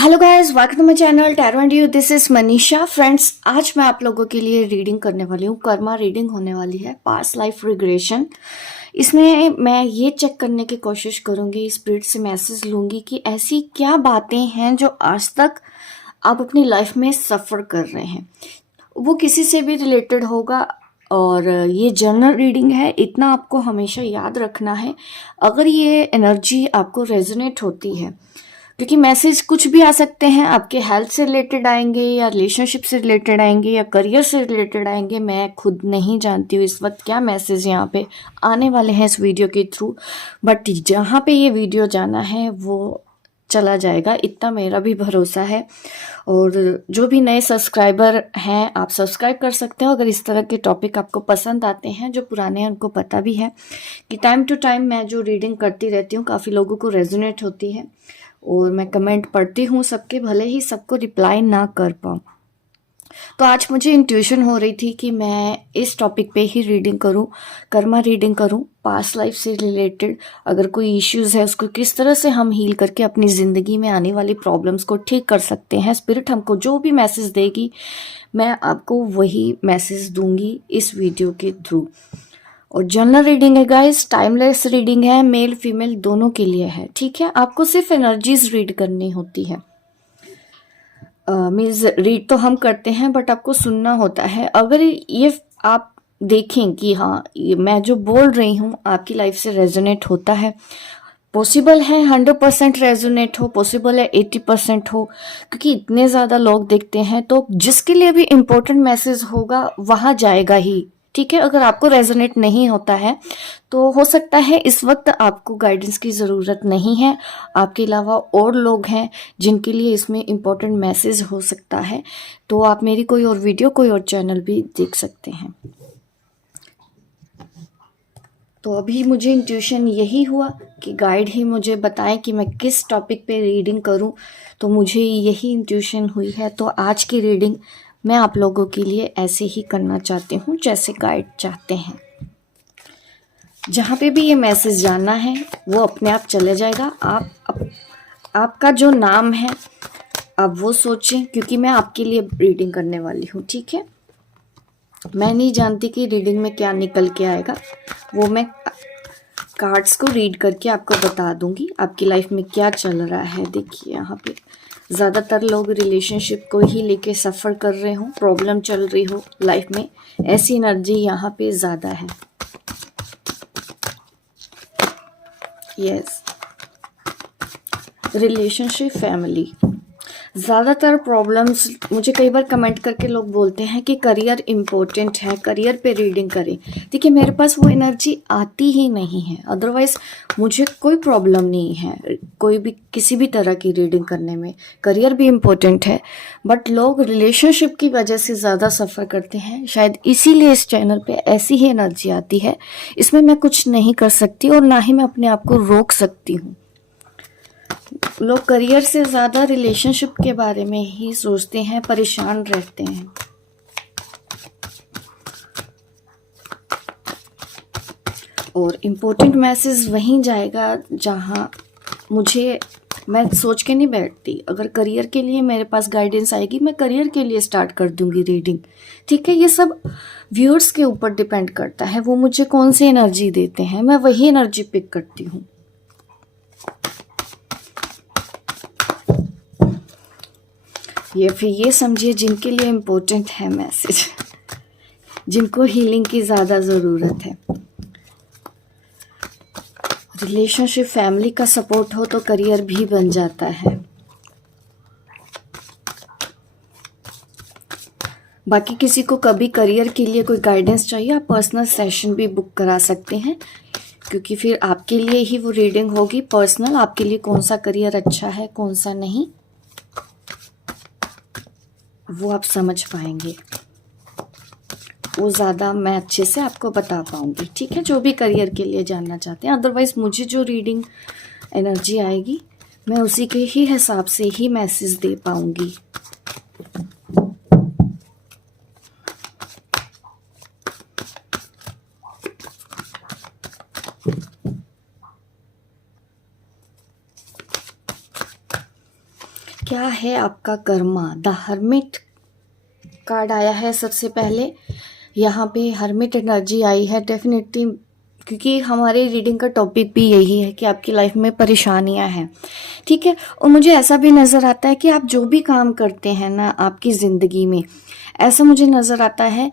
Hello guys, welcome to my channel tarot and you. This is Manisha. Friends, आज मैं आप लोगों के लिए रीडिंग करने वाली हूँ। कर्मा रीडिंग होने वाली है, पास्ट लाइफ रिग्रेशन। इसमें मैं ये चेक करने की कोशिश करूंगी, स्पिरिट से मैसेज लूंगी कि ऐसी क्या बातें हैं जो आज तक आप अपनी लाइफ में सफ़र कर रहे हैं। वो किसी से भी रिलेटेड होगा। और ये जनरल रीडिंग है, इतना आपको हमेशा याद रखना है। अगर ये एनर्जी आपको रेजोनेट होती है, क्योंकि मैसेज कुछ भी आ सकते हैं, आपके हेल्थ से रिलेटेड आएंगे या रिलेशनशिप से रिलेटेड आएंगे या करियर से रिलेटेड आएंगे। मैं खुद नहीं जानती हूँ इस वक्त क्या मैसेज यहाँ पे आने वाले हैं इस वीडियो के थ्रू, बट जहाँ पे ये वीडियो जाना है वो चला जाएगा, इतना मेरा भी भरोसा है। और जो भी नए सब्सक्राइबर हैं, आप सब्सक्राइब कर सकते हो अगर इस तरह के टॉपिक आपको पसंद आते हैं। जो पुराने हैं उनको पता भी है कि टाइम टू टाइम मैं जो रीडिंग करती रहती हूँ काफ़ी लोगों को रेजोनेट होती है। और मैं कमेंट पढ़ती हूँ सबके, भले ही सबको रिप्लाई ना कर पाऊँ। तो आज मुझे इंट्यूशन हो रही थी कि मैं इस टॉपिक पे ही रीडिंग करूं, कर्मा रीडिंग करूं, पास्ट लाइफ से रिलेटेड। अगर कोई इश्यूज है उसको किस तरह से हम हील करके अपनी ज़िंदगी में आने वाली प्रॉब्लम्स को ठीक कर सकते हैं। स्पिरिट हमको जो भी मैसेज देगी मैं आपको वही मैसेज दूंगी इस वीडियो के थ्रू। और जनरल रीडिंग है गाइस, टाइमलेस रीडिंग है, मेल फीमेल दोनों के लिए है। ठीक है, आपको सिर्फ एनर्जीज रीड करनी होती है। मीन्स रीड तो हम करते हैं बट आपको सुनना होता है। अगर ये आप देखें कि हाँ, ये मैं जो बोल रही हूँ आपकी लाइफ से रेजोनेट होता है, पॉसिबल है 100% रेजोनेट हो, पॉसिबल है 80% हो, क्योंकि इतने ज़्यादा लोग देखते हैं, तो जिसके लिए भी इम्पोर्टेंट मैसेज होगा वहाँ जाएगा ही। ठीक है, अगर आपको रेजोनेट नहीं होता है तो हो सकता है इस वक्त आपको गाइडेंस की ज़रूरत नहीं है, आपके अलावा और लोग हैं जिनके लिए इसमें इम्पोर्टेंट मैसेज हो सकता है। तो आप मेरी कोई और वीडियो, कोई और चैनल भी देख सकते हैं। तो अभी मुझे इंट्यूशन यही हुआ कि गाइड ही मुझे बताएं कि मैं किस टॉपिक पे रीडिंग करूं, तो मुझे यही इंट्यूशन हुई है। तो आज की रीडिंग मैं आप लोगों के लिए ऐसे ही करना चाहती हूं जैसे गाइड चाहते हैं। जहाँ पे भी ये मैसेज जाना है वो अपने आप चले जाएगा। आपका जो नाम है आप वो सोचें, क्योंकि मैं आपके लिए रीडिंग करने वाली हूँ। ठीक है, मैं नहीं जानती कि रीडिंग में क्या निकल के आएगा, वो मैं कार्ड्स को रीड करके आपको बता दूंगी आपकी लाइफ में क्या चल रहा है। देखिए, यहाँ पे ज़्यादातर लोग रिलेशनशिप को ही लेके सफ़र कर रहे हो, प्रॉब्लम चल रही हो लाइफ में, ऐसी एनर्जी यहाँ पे ज़्यादा है। यस, रिलेशनशिप, फैमिली, ज़्यादातर प्रॉब्लम्स। मुझे कई बार कमेंट करके लोग बोलते हैं कि करियर इम्पोर्टेंट है, करियर पे रीडिंग करें। देखिए, मेरे पास वो एनर्जी आती ही नहीं है, अदरवाइज़ मुझे कोई प्रॉब्लम नहीं है कोई भी किसी भी तरह की रीडिंग करने में। करियर भी इम्पोर्टेंट है, बट लोग रिलेशनशिप की वजह से ज़्यादा सफ़र करते हैं, शायद इसीलिए इस चैनल पे ऐसी ही एनर्जी आती है। इसमें मैं कुछ नहीं कर सकती और ना ही मैं अपने आप को रोक सकती हूँ। लोग करियर से ज़्यादा रिलेशनशिप के बारे में ही सोचते हैं, परेशान रहते हैं। और इम्पोर्टेंट मैसेज वहीं जाएगा जहाँ मैं सोच के नहीं बैठती। अगर करियर के लिए मेरे पास गाइडेंस आएगी, मैं करियर के लिए स्टार्ट कर दूंगी रीडिंग। ठीक है, ये सब व्यूअर्स के ऊपर डिपेंड करता है, वो मुझे कौन सी एनर्जी देते हैं, मैं वही एनर्जी पिक करती हूँ। ये फिर ये समझिए जिनके लिए इम्पोर्टेंट है मैसेज, जिनको हीलिंग की ज़्यादा ज़रूरत है। रिलेशनशिप, फैमिली का सपोर्ट हो तो करियर भी बन जाता है। बाकी किसी को कभी करियर के लिए कोई गाइडेंस चाहिए, आप पर्सनल सेशन भी बुक करा सकते हैं, क्योंकि फिर आपके लिए ही वो रीडिंग होगी पर्सनल, आपके लिए कौन सा करियर अच्छा है कौन सा नहीं, वो आप समझ पाएंगे, वो ज़्यादा मैं अच्छे से आपको बता पाऊंगी। ठीक है, जो भी करियर के लिए जानना चाहते हैं। अदरवाइज़ मुझे जो रीडिंग एनर्जी आएगी मैं उसी के ही हिसाब से ही मैसेज दे पाऊंगी। क्या है आपका कर्मा? द हर्मिट कार्ड आया है सबसे पहले। यहाँ पे हर्मिट एनर्जी आई है डेफिनेटली, क्योंकि हमारे रीडिंग का टॉपिक भी यही है कि आपकी लाइफ में परेशानियां हैं, ठीक है। और मुझे ऐसा भी नज़र आता है कि आप जो भी काम करते हैं ना आपकी ज़िंदगी में, ऐसा मुझे नज़र आता है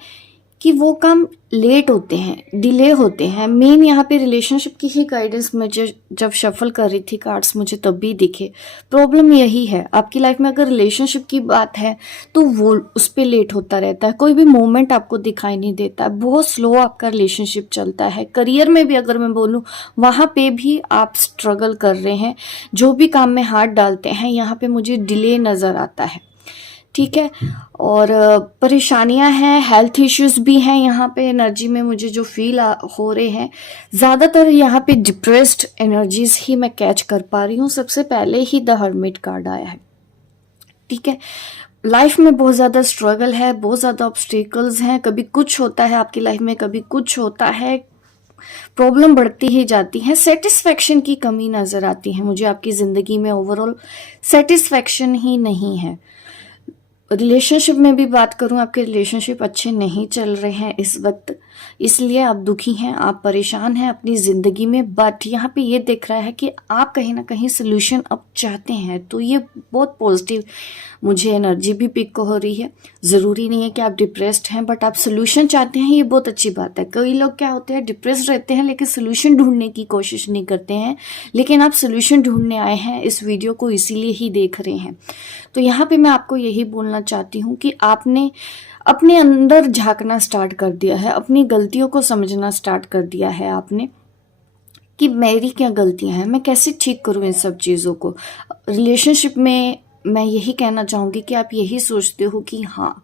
कि वो काम लेट होते हैं, डिले होते हैं। मेन यहाँ पे रिलेशनशिप की ही गाइडेंस मुझे जब शफल कर रही थी कार्ड्स मुझे तब भी दिखे। प्रॉब्लम यही है आपकी लाइफ में, अगर रिलेशनशिप की बात है तो वो उस पर लेट होता रहता है, कोई भी मोमेंट आपको दिखाई नहीं देता है, बहुत स्लो आपका रिलेशनशिप चलता है। करियर में भी अगर मैं बोलूँ वहाँ पे भी आप स्ट्रगल कर रहे हैं, जो भी काम में हाथ डालते हैं यहाँ पे मुझे डिले नज़र आता है, ठीक है। और परेशानियां हैं, हेल्थ इश्यूज भी हैं यहाँ पे एनर्जी में मुझे जो फील हो रहे हैं। ज़्यादातर यहाँ पे डिप्रेस्ड एनर्जीज ही मैं कैच कर पा रही हूँ। सबसे पहले ही द हर्मिट कार्ड आया है, ठीक है। लाइफ में बहुत ज़्यादा स्ट्रगल है, बहुत ज़्यादा ऑब्स्टिकल्स हैं, कभी कुछ होता है आपकी लाइफ में, कभी कुछ होता है, प्रॉब्लम बढ़ती ही जाती है। सेटिस्फेक्शन की कमी नज़र आती है मुझे आपकी ज़िंदगी में, ओवरऑल सेटिस्फेक्शन ही नहीं है। रिलेशनशिप में भी बात करूं, आपके रिलेशनशिप अच्छे नहीं चल रहे हैं इस वक्त, इसलिए आप दुखी हैं, आप परेशान हैं अपनी ज़िंदगी में। बट यहाँ पे ये दिख रहा है कि आप कहीं ना कहीं सोल्यूशन अब चाहते हैं, तो ये बहुत पॉजिटिव मुझे एनर्जी भी पिक हो रही है। ज़रूरी नहीं है कि आप डिप्रेस्ड हैं, बट आप सोल्यूशन चाहते हैं, ये बहुत अच्छी बात है। कई लोग क्या होते हैं, डिप्रेस्ड रहते हैं लेकिन सोल्यूशन ढूंढने की कोशिश नहीं करते हैं, लेकिन आप सोल्यूशन ढूंढने आए हैं, इस वीडियो को इसीलिए ही देख रहे हैं। तो यहाँ पे मैं आपको यही बोलना चाहती हूँ कि आपने अपने अंदर झांकना स्टार्ट कर दिया है, अपनी गलतियों को समझना स्टार्ट कर दिया है आपने कि मेरी क्या गलतियां हैं, मैं कैसे ठीक करूं इन सब चीज़ों को। रिलेशनशिप में मैं यही कहना चाहूँगी कि आप यही सोचते हो कि हाँ,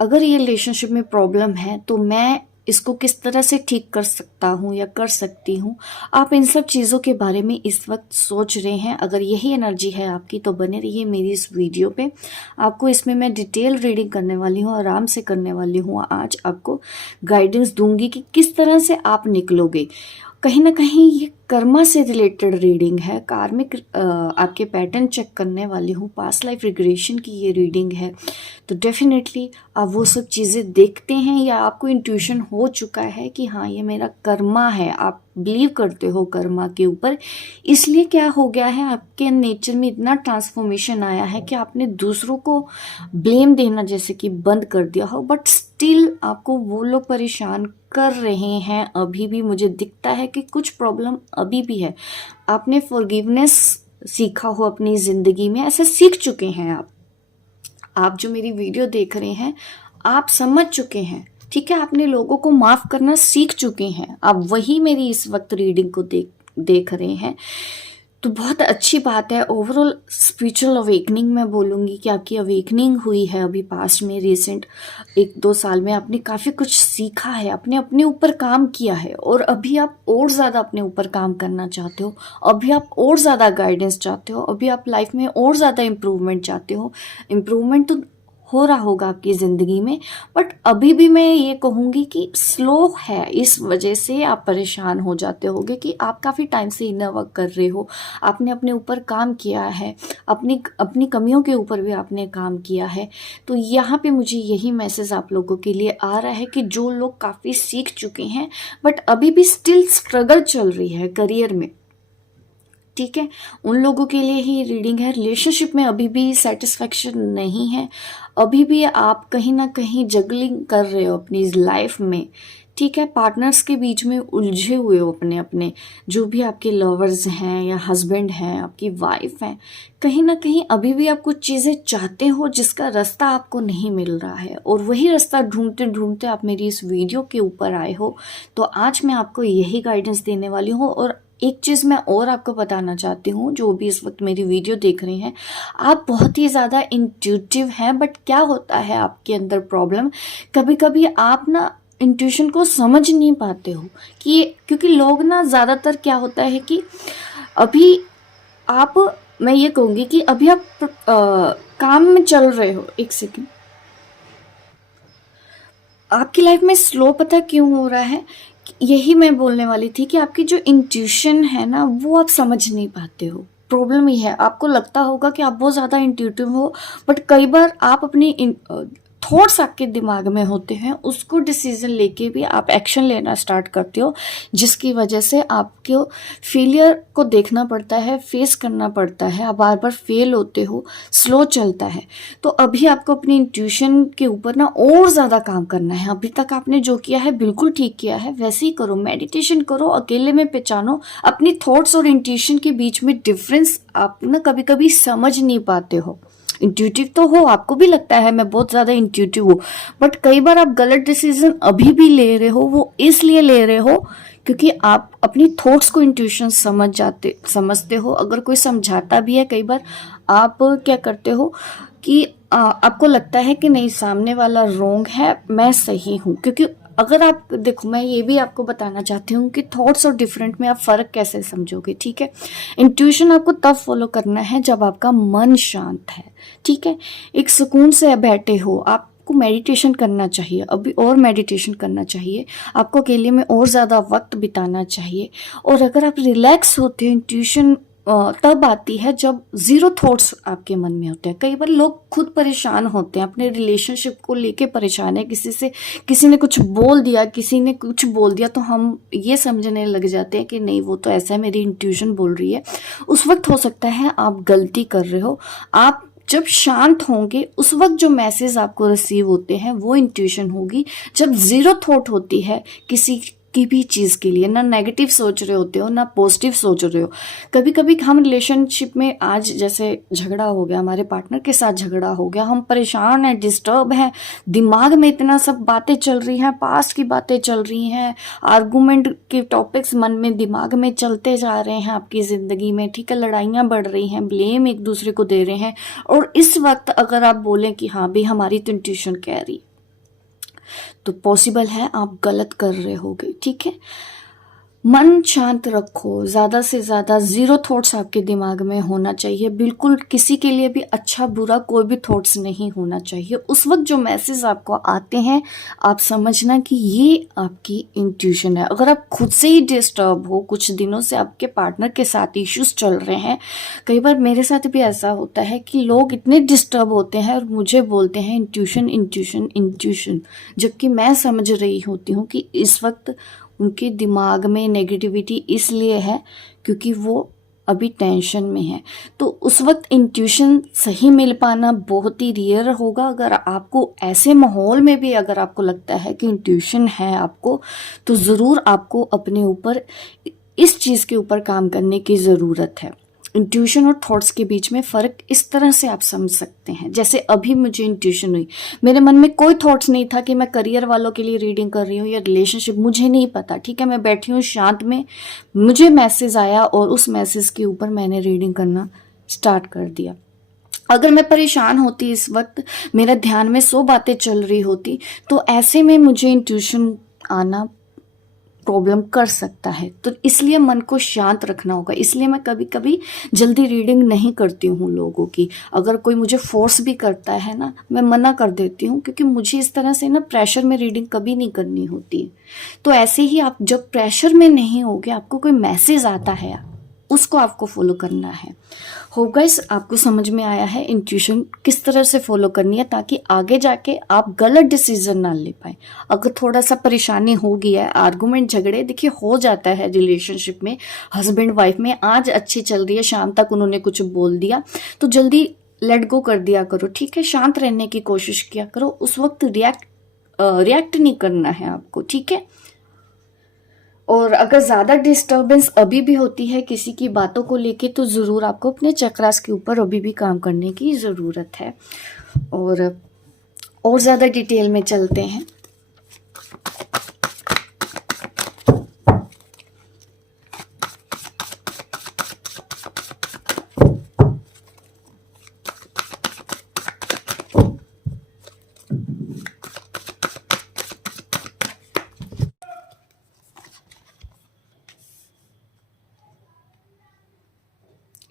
अगर ये रिलेशनशिप में प्रॉब्लम है तो मैं इसको किस तरह से ठीक कर सकता हूँ या कर सकती हूँ। आप इन सब चीज़ों के बारे में इस वक्त सोच रहे हैं। अगर यही एनर्जी है आपकी तो बने रहिए मेरी इस वीडियो पे। आपको इसमें मैं डिटेल रीडिंग करने वाली हूँ, आराम से करने वाली हूँ। आज आपको गाइडेंस दूंगी कि किस तरह से आप निकलोगे। कहीं ना कहीं ये कर्मा से रिलेटेड रीडिंग है, कार्मिक आपके पैटर्न चेक करने वाली हूँ, पास्ट लाइफ रिग्रेशन की ये रीडिंग है। तो डेफिनेटली आप वो सब चीज़ें देखते हैं या आपको इंट्यूशन हो चुका है कि हाँ ये मेरा कर्मा है, आप बिलीव करते हो कर्मा के ऊपर। इसलिए क्या हो गया है, आपके नेचर में इतना ट्रांसफॉर्मेशन आया है कि आपने दूसरों को ब्लेम देना जैसे कि बंद कर दिया हो, बट स्टिल आपको वो लोग परेशान कर रहे हैं। अभी भी मुझे दिखता है कि कुछ प्रॉब्लम अभी भी है। आपने फॉरगिवनेस सीखा हो अपनी ज़िंदगी में, ऐसे सीख चुके हैं आप जो मेरी वीडियो देख रहे हैं आप समझ चुके हैं, ठीक है। आपने लोगों को माफ़ करना सीख चुके हैं, आप वही मेरी इस वक्त रीडिंग को देख रहे हैं, तो बहुत अच्छी बात है। ओवरऑल स्पिरिचुअल अवेकनिंग मैं बोलूँगी कि आपकी अवेकनिंग हुई है अभी पास्ट में, रिसेंट 1-2 साल में आपने काफ़ी कुछ सीखा है, आपने अपने ऊपर काम किया है और अभी आप और ज़्यादा अपने ऊपर काम करना चाहते हो, अभी आप और ज़्यादा गाइडेंस चाहते हो, अभी आप लाइफ में और ज़्यादा इम्प्रूवमेंट चाहते हो। इम्प्रूवमेंट तो हो रहा होगा आपकी ज़िंदगी में, बट अभी भी मैं ये कहूँगी कि स्लो है। इस वजह से आप परेशान हो जाते होगे कि आप काफ़ी टाइम से इनर वर्क कर रहे हो, आपने अपने ऊपर काम किया है, अपनी कमियों के ऊपर भी आपने काम किया है। तो यहाँ पे मुझे यही मैसेज आप लोगों के लिए आ रहा है कि जो लोग काफ़ी सीख चुके हैं बट अभी भी स्टिल स्ट्रगल चल रही है करियर में, ठीक है, उन लोगों के लिए ही रीडिंग है। रिलेशनशिप में अभी भी सेटिस्फेक्शन नहीं है, अभी भी आप कहीं ना कहीं जगलिंग कर रहे हो अपनी लाइफ में, ठीक है। पार्टनर्स के बीच में उलझे हुए हो अपने अपने, जो भी आपके लवर्स हैं या हस्बैंड हैं, आपकी वाइफ हैं, कहीं ना कहीं अभी भी आप कुछ चीज़ें चाहते हो जिसका रास्ता आपको नहीं मिल रहा है, और वही रास्ता ढूंढते ढूंढते आप मेरी इस वीडियो के ऊपर आए हो। तो आज मैं आपको यही गाइडेंस देने वाली हूँ। और एक चीज़ मैं और आपको बताना चाहती हूँ, जो भी इस वक्त मेरी वीडियो देख रहे हैं, आप बहुत ही ज़्यादा इंट्यूटिव हैं, बट क्या होता है आपके अंदर प्रॉब्लम, कभी कभी आप ना इंट्यूशन को समझ नहीं पाते हो कि क्योंकि लोग ना ज़्यादातर क्या होता है कि अभी आप, मैं ये कहूँगी कि अभी आप काम में चल रहे हो, एक सेकेंड, आपकी लाइफ में स्लो पता क्यों हो रहा है, यही मैं बोलने वाली थी कि आपकी जो इंट्यूशन है ना वो आप समझ नहीं पाते हो, प्रॉब्लम ही है। आपको लगता होगा कि आप बहुत ज़्यादा इंट्यूटिव हो, बट कई बार आप अपनी थॉट्स आपके दिमाग में होते हैं, उसको डिसीजन लेके भी आप एक्शन लेना स्टार्ट करते हो, जिसकी वजह से आपको फेलियर को देखना पड़ता है, फेस करना पड़ता है, आप बार बार फेल होते हो, स्लो चलता है। तो अभी आपको अपनी इंट्यूशन के ऊपर ना और ज़्यादा काम करना है। अभी तक आपने जो किया है बिल्कुल ठीक किया है, वैसे ही करो, मेडिटेशन करो, अकेले में पहचानो अपनी थॉट्स और इंट्यूशन के बीच में डिफरेंस। आप ना कभी कभी समझ नहीं पाते हो, इंट्यूटिव तो हो, आपको भी लगता है मैं बहुत ज़्यादा इंट्यूटिव हूँ, बट कई बार आप गलत डिसीजन अभी भी ले रहे हो। वो इसलिए ले रहे हो क्योंकि आप अपनी थॉट्स को इंट्यूशन समझते हो। अगर कोई समझाता भी है, कई बार आप क्या करते हो कि आपको लगता है कि नहीं, सामने वाला रोंग है, मैं सही हूँ। क्योंकि अगर आप देखो, मैं ये भी आपको बताना चाहती हूँ कि थॉट्स और डिफरेंट में आप फ़र्क कैसे समझोगे, ठीक है। इंट्यूशन आपको तब फॉलो करना है जब आपका मन शांत है, ठीक है, एक सुकून से बैठे हो। आपको मेडिटेशन करना चाहिए, अभी और मेडिटेशन करना चाहिए, आपको अकेले में और ज़्यादा वक्त बिताना चाहिए। और अगर आप रिलैक्स होते हो, इंट्यूशन तब आती है जब ज़ीरो थॉट्स आपके मन में होते हैं। कई बार लोग खुद परेशान होते हैं, अपने रिलेशनशिप को लेके परेशान है, किसी ने कुछ बोल दिया, किसी ने कुछ बोल दिया, तो हम ये समझने लग जाते हैं कि नहीं, वो तो ऐसा है, मेरी इंट्यूशन बोल रही है। उस वक्त हो सकता है आप गलती कर रहे हो। आप जब शांत होंगे, उस वक्त जो मैसेज आपको रिसीव होते हैं वो इंट्यूशन होगी। जब ज़ीरो थॉट होती है किसी की भी चीज़ के लिए, ना नेगेटिव सोच रहे होते हो ना पॉजिटिव सोच रहे हो। कभी कभी हम रिलेशनशिप में, आज जैसे झगड़ा हो गया, हमारे पार्टनर के साथ झगड़ा हो गया, हम परेशान हैं, डिस्टर्ब हैं, दिमाग में इतना सब बातें चल रही हैं, पास्ट की बातें चल रही हैं, आर्गूमेंट के टॉपिक्स मन में दिमाग में चलते जा रहे हैं आपकी ज़िंदगी में, ठीक है, लड़ाइयाँ बढ़ रही हैं, ब्लेम एक दूसरे को दे रहे हैं। और इस वक्त अगर आप बोलें कि हाँ भाई, हमारी तो इंट्यूशन कह रही, तो पॉसिबल है आप गलत कर रहे होगे, ठीक है। मन शांत रखो, ज़्यादा से ज़्यादा ज़ीरो थॉट्स आपके दिमाग में होना चाहिए। बिल्कुल किसी के लिए भी अच्छा बुरा कोई भी थॉट्स नहीं होना चाहिए। उस वक्त जो मैसेज आपको आते हैं, आप समझना कि ये आपकी इंट्यूशन है। अगर आप खुद से ही डिस्टर्ब हो, कुछ दिनों से आपके पार्टनर के साथ इश्यूज चल रहे हैं, कई बार मेरे साथ भी ऐसा होता है कि लोग इतने डिस्टर्ब होते हैं और मुझे बोलते हैं इंट्यूशन इंट्यूशन इंट्यूशन, जबकि मैं समझ रही होती हूँ कि इस वक्त उनके दिमाग में नेगेटिविटी इसलिए है क्योंकि वो अभी टेंशन में है। तो उस वक्त इंट्यूशन सही मिल पाना बहुत ही रेयर होगा। अगर आपको ऐसे माहौल में भी अगर आपको लगता है कि इंट्यूशन है आपको, तो ज़रूर आपको अपने ऊपर इस चीज़ के ऊपर काम करने की ज़रूरत है। इंट्यूशन और थॉट्स के बीच में फ़र्क इस तरह से आप समझ सकते हैं। जैसे अभी मुझे इंट्यूशन हुई, मेरे मन में कोई थॉट्स नहीं था कि मैं करियर वालों के लिए रीडिंग कर रही हूँ या रिलेशनशिप, मुझे नहीं पता, ठीक है। मैं बैठी हूँ शांत में, मुझे मैसेज आया और उस मैसेज के ऊपर मैंने रीडिंग करना स्टार्ट कर दिया। अगर मैं परेशान होती इस वक्त, मेरा ध्यान में 100 बातें चल रही होती, तो ऐसे में मुझे इंट्यूशन आना प्रॉब्लम कर सकता है। तो इसलिए मन को शांत रखना होगा। इसलिए मैं कभी कभी जल्दी रीडिंग नहीं करती हूँ लोगों की। अगर कोई मुझे फोर्स भी करता है ना, मैं मना कर देती हूँ, क्योंकि मुझे इस तरह से ना प्रेशर में रीडिंग कभी नहीं करनी होती है। तो ऐसे ही आप जब प्रेशर में नहीं होगे, आपको कोई मैसेज आता है, उसको आपको फॉलो करना है। हो गाइस, आपको समझ में आया है इंट्यूशन किस तरह से फॉलो करनी है, ताकि आगे जाके आप गलत डिसीजन ना ले पाए। अगर थोड़ा सा परेशानी हो गया है, आर्गुमेंट झगड़े देखिए हो जाता है रिलेशनशिप में, हस्बैंड वाइफ में, आज अच्छी चल रही है, शाम तक उन्होंने कुछ बोल दिया, तो जल्दी लेट गो कर दिया करो, ठीक है। शांत रहने की कोशिश किया करो, उस वक्त रिएक्ट नहीं करना है आपको, ठीक है। और अगर ज़्यादा डिस्टर्बेंस अभी भी होती है किसी की बातों को लेके, तो ज़रूर आपको अपने चक्रास के ऊपर अभी भी काम करने की ज़रूरत है। और ज़्यादा डिटेल में चलते हैं।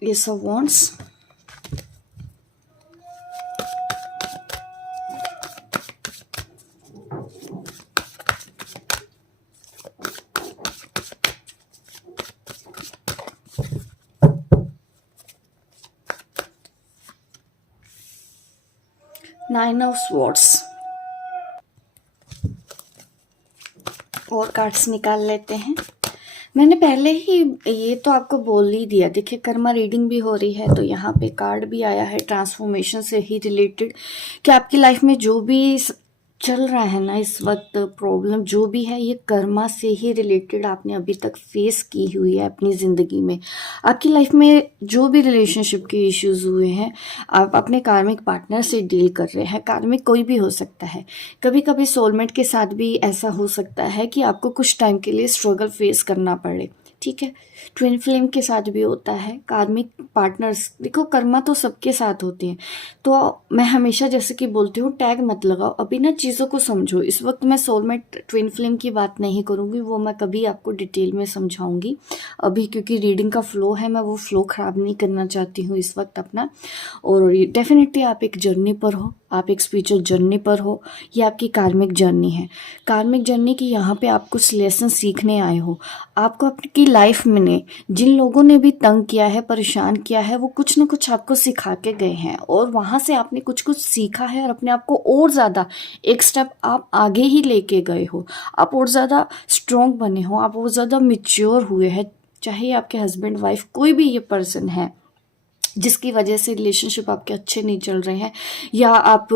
Ace of Wands, nine of swords और कार्ड्स निकाल लेते हैं। मैंने पहले ही ये तो आपको बोल ही दिया। देखिए कर्मा रीडिंग भी हो रही है तो यहाँ पे कार्ड भी आया है ट्रांसफॉर्मेशन से ही रिलेटेड, कि आपकी लाइफ में जो भी चल रहा है ना इस वक्त, प्रॉब्लम जो भी है, ये कर्मा से ही रिलेटेड आपने अभी तक फेस की हुई है अपनी ज़िंदगी में। आपकी लाइफ में जो भी रिलेशनशिप के इश्यूज हुए हैं, आप अपने कार्मिक पार्टनर से डील कर रहे हैं। कार्मिक कोई भी हो सकता है, कभी कभी सोलमेट के साथ भी ऐसा हो सकता है कि आपको कुछ टाइम के लिए स्ट्रगल फेस करना पड़े, ठीक है। ट्विन फ्लेम के साथ भी होता है, कार्मिक पार्टनर्स, देखो कर्मा तो सबके साथ होते हैं। तो मैं हमेशा जैसे कि बोलती हूँ, टैग मत लगाओ, अभी ना चीज़ों को समझो। इस वक्त मैं सोलमेट ट्विन फ्लेम की बात नहीं करूँगी, वो मैं कभी आपको डिटेल में समझाऊंगी। अभी क्योंकि रीडिंग का फ्लो है, मैं वो फ्लो ख़राब नहीं करना चाहती हूँ इस वक्त अपना। और डेफिनेटली आप एक जर्नी पर हो, आप एक स्पिरिचुअल जर्नी पर हो, ये आपकी कार्मिक जर्नी है। कार्मिक जर्नी की यहाँ पे आप कुछ लेसन सीखने आए हो। आपको आपकी लाइफ में जिन लोगों ने भी तंग किया है, परेशान किया है, वो कुछ ना कुछ आपको सिखा के गए हैं और वहाँ से आपने कुछ कुछ सीखा है और अपने आप को और ज़्यादा एक स्टेप आप आगे ही लेके गए हो। आप और ज़्यादा स्ट्रॉन्ग बने हो, आप और ज़्यादा मिच्योर हुए हैं। चाहे आपके हस्बैंड वाइफ कोई भी ये पर्सन है जिसकी वजह से रिलेशनशिप आपके अच्छे नहीं चल रहे हैं, या आप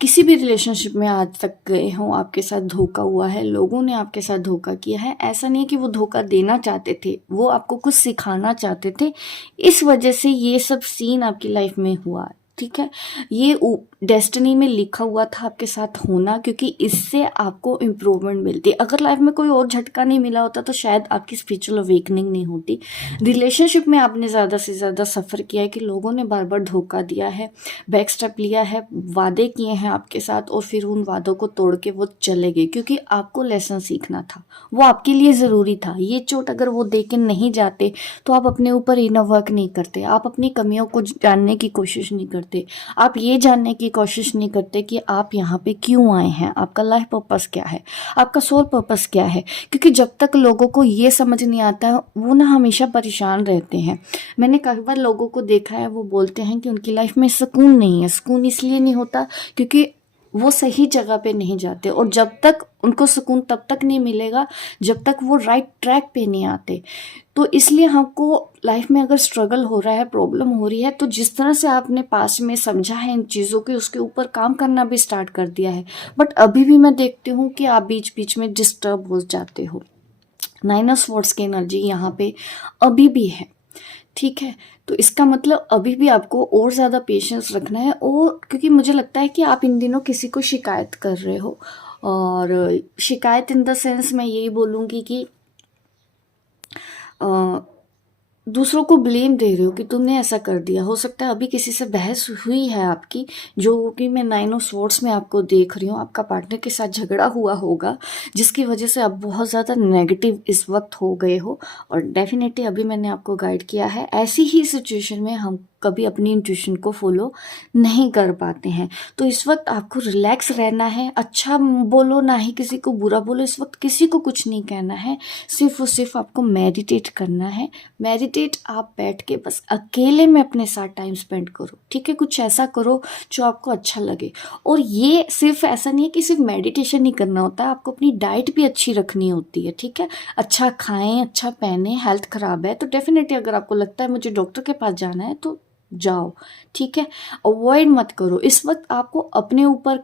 किसी भी रिलेशनशिप में आज तक गए हों, आपके साथ धोखा हुआ है, लोगों ने आपके साथ धोखा किया है। ऐसा नहीं कि वो धोखा देना चाहते थे, वो आपको कुछ सिखाना चाहते थे, इस वजह से ये सब सीन आपकी लाइफ में हुआ, ठीक है। ये डेस्टिनी में लिखा हुआ था आपके साथ होना, क्योंकि इससे आपको इम्प्रूवमेंट मिलती। अगर लाइफ में कोई और झटका नहीं मिला होता तो शायद आपकी स्पिरिचुअल अवेकनिंग नहीं होती। रिलेशनशिप में आपने ज़्यादा से ज़्यादा सफ़र किया है कि लोगों ने बार बार धोखा दिया है, बैक स्टेप लिया है, वादे किए हैं आपके साथ और फिर उन वादों को तोड़ के वो चले गए, क्योंकि आपको लेसन सीखना था, वो आपके लिए ज़रूरी था। ये चोट अगर वो दे के नहीं जाते तो आप अपने ऊपर इनर वर्क नहीं करते, आप अपनी कमियों को जानने की कोशिश नहीं करते, आप ये जानने की कोशिश नहीं करते कि आप यहाँ पे क्यों आए हैं, आपका लाइफ पर्पस क्या है, आपका सोल पर्पस क्या है। क्योंकि जब तक लोगों को ये समझ नहीं आता है, वो ना हमेशा परेशान रहते हैं। मैंने कई बार लोगों को देखा है, वो बोलते हैं कि उनकी लाइफ में सुकून नहीं है। सुकून इसलिए नहीं होता क्योंकि वो सही जगह पे नहीं जाते, और जब तक उनको सुकून तब तक नहीं मिलेगा जब तक वो राइट ट्रैक पे नहीं आते। तो इसलिए हमको लाइफ में अगर स्ट्रगल हो रहा है, प्रॉब्लम हो रही है, तो जिस तरह से आपने पास्ट में समझा है इन चीज़ों के, उसके ऊपर काम करना भी स्टार्ट कर दिया है। बट अभी भी मैं देखती हूँ कि आप बीच बीच में डिस्टर्ब हो जाते हो। नाइन ऑफ स्वॉर्ड्स की एनर्जी यहाँ पे अभी भी है, ठीक है। तो इसका मतलब अभी भी आपको और ज़्यादा पेशेंस रखना है। और क्योंकि मुझे लगता है कि आप इन दिनों किसी को शिकायत कर रहे हो, और शिकायत इन द सेंस मैं यही बोलूँगी कि दूसरों को ब्लेम दे रहे हो कि तुमने ऐसा कर दिया। हो सकता है अभी किसी से बहस हुई है आपकी, जो कि मैं नाइन ऑफ स्वॉर्ड्स में आपको देख रही हूँ। आपका पार्टनर के साथ झगड़ा हुआ होगा, जिसकी वजह से आप बहुत ज़्यादा नेगेटिव इस वक्त हो गए हो। और डेफिनेटली अभी मैंने आपको गाइड किया है, ऐसी ही सिचुएशन में हम कभी अपनी इंट्यूशन को फॉलो नहीं कर पाते हैं। तो इस वक्त आपको रिलैक्स रहना है, अच्छा बोलो, ना ही किसी को बुरा बोलो। इस वक्त किसी को कुछ नहीं कहना है, सिर्फ और सिर्फ आपको मेडिटेट करना है। मेडिटेट आप बैठ के बस अकेले में अपने साथ टाइम स्पेंड करो, ठीक है। कुछ ऐसा करो जो आपको अच्छा लगे। और ये सिर्फ ऐसा नहीं है कि सिर्फ मेडिटेशन ही करना होता है, आपको अपनी डाइट भी अच्छी रखनी होती है, ठीक है। अच्छा खाएं, अच्छा पहने। हेल्थ खराब है तो डेफिनेटली अगर आपको लगता है मुझे डॉक्टर के पास जाना है तो जाओ, ठीक है। अवॉइड मत करो। इस वक्त आपको अपने ऊपर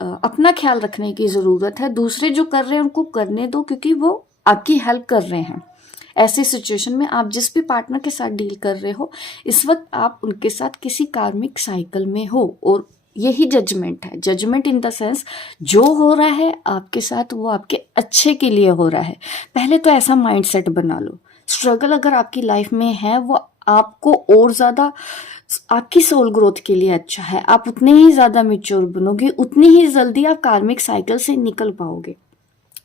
अपना ख्याल रखने की ज़रूरत है। दूसरे जो कर रहे हैं उनको करने दो, क्योंकि वो आपकी हेल्प कर रहे हैं। ऐसी सिचुएशन में आप जिस भी पार्टनर के साथ डील कर रहे हो, इस वक्त आप उनके साथ किसी कार्मिक साइकिल में हो, और यही जजमेंट है। जजमेंट इन द सेंस, जो हो रहा है आपके साथ वो आपके अच्छे के लिए हो रहा है। पहले तो ऐसा माइंडसेट बना लो। स्ट्रगल अगर आपकी लाइफ में है, वो आपको और ज़्यादा आपकी सोल ग्रोथ के लिए अच्छा है। आप उतने ही ज़्यादा मैच्योर बनोगे, उतनी ही जल्दी आप कार्मिक साइकिल से निकल पाओगे।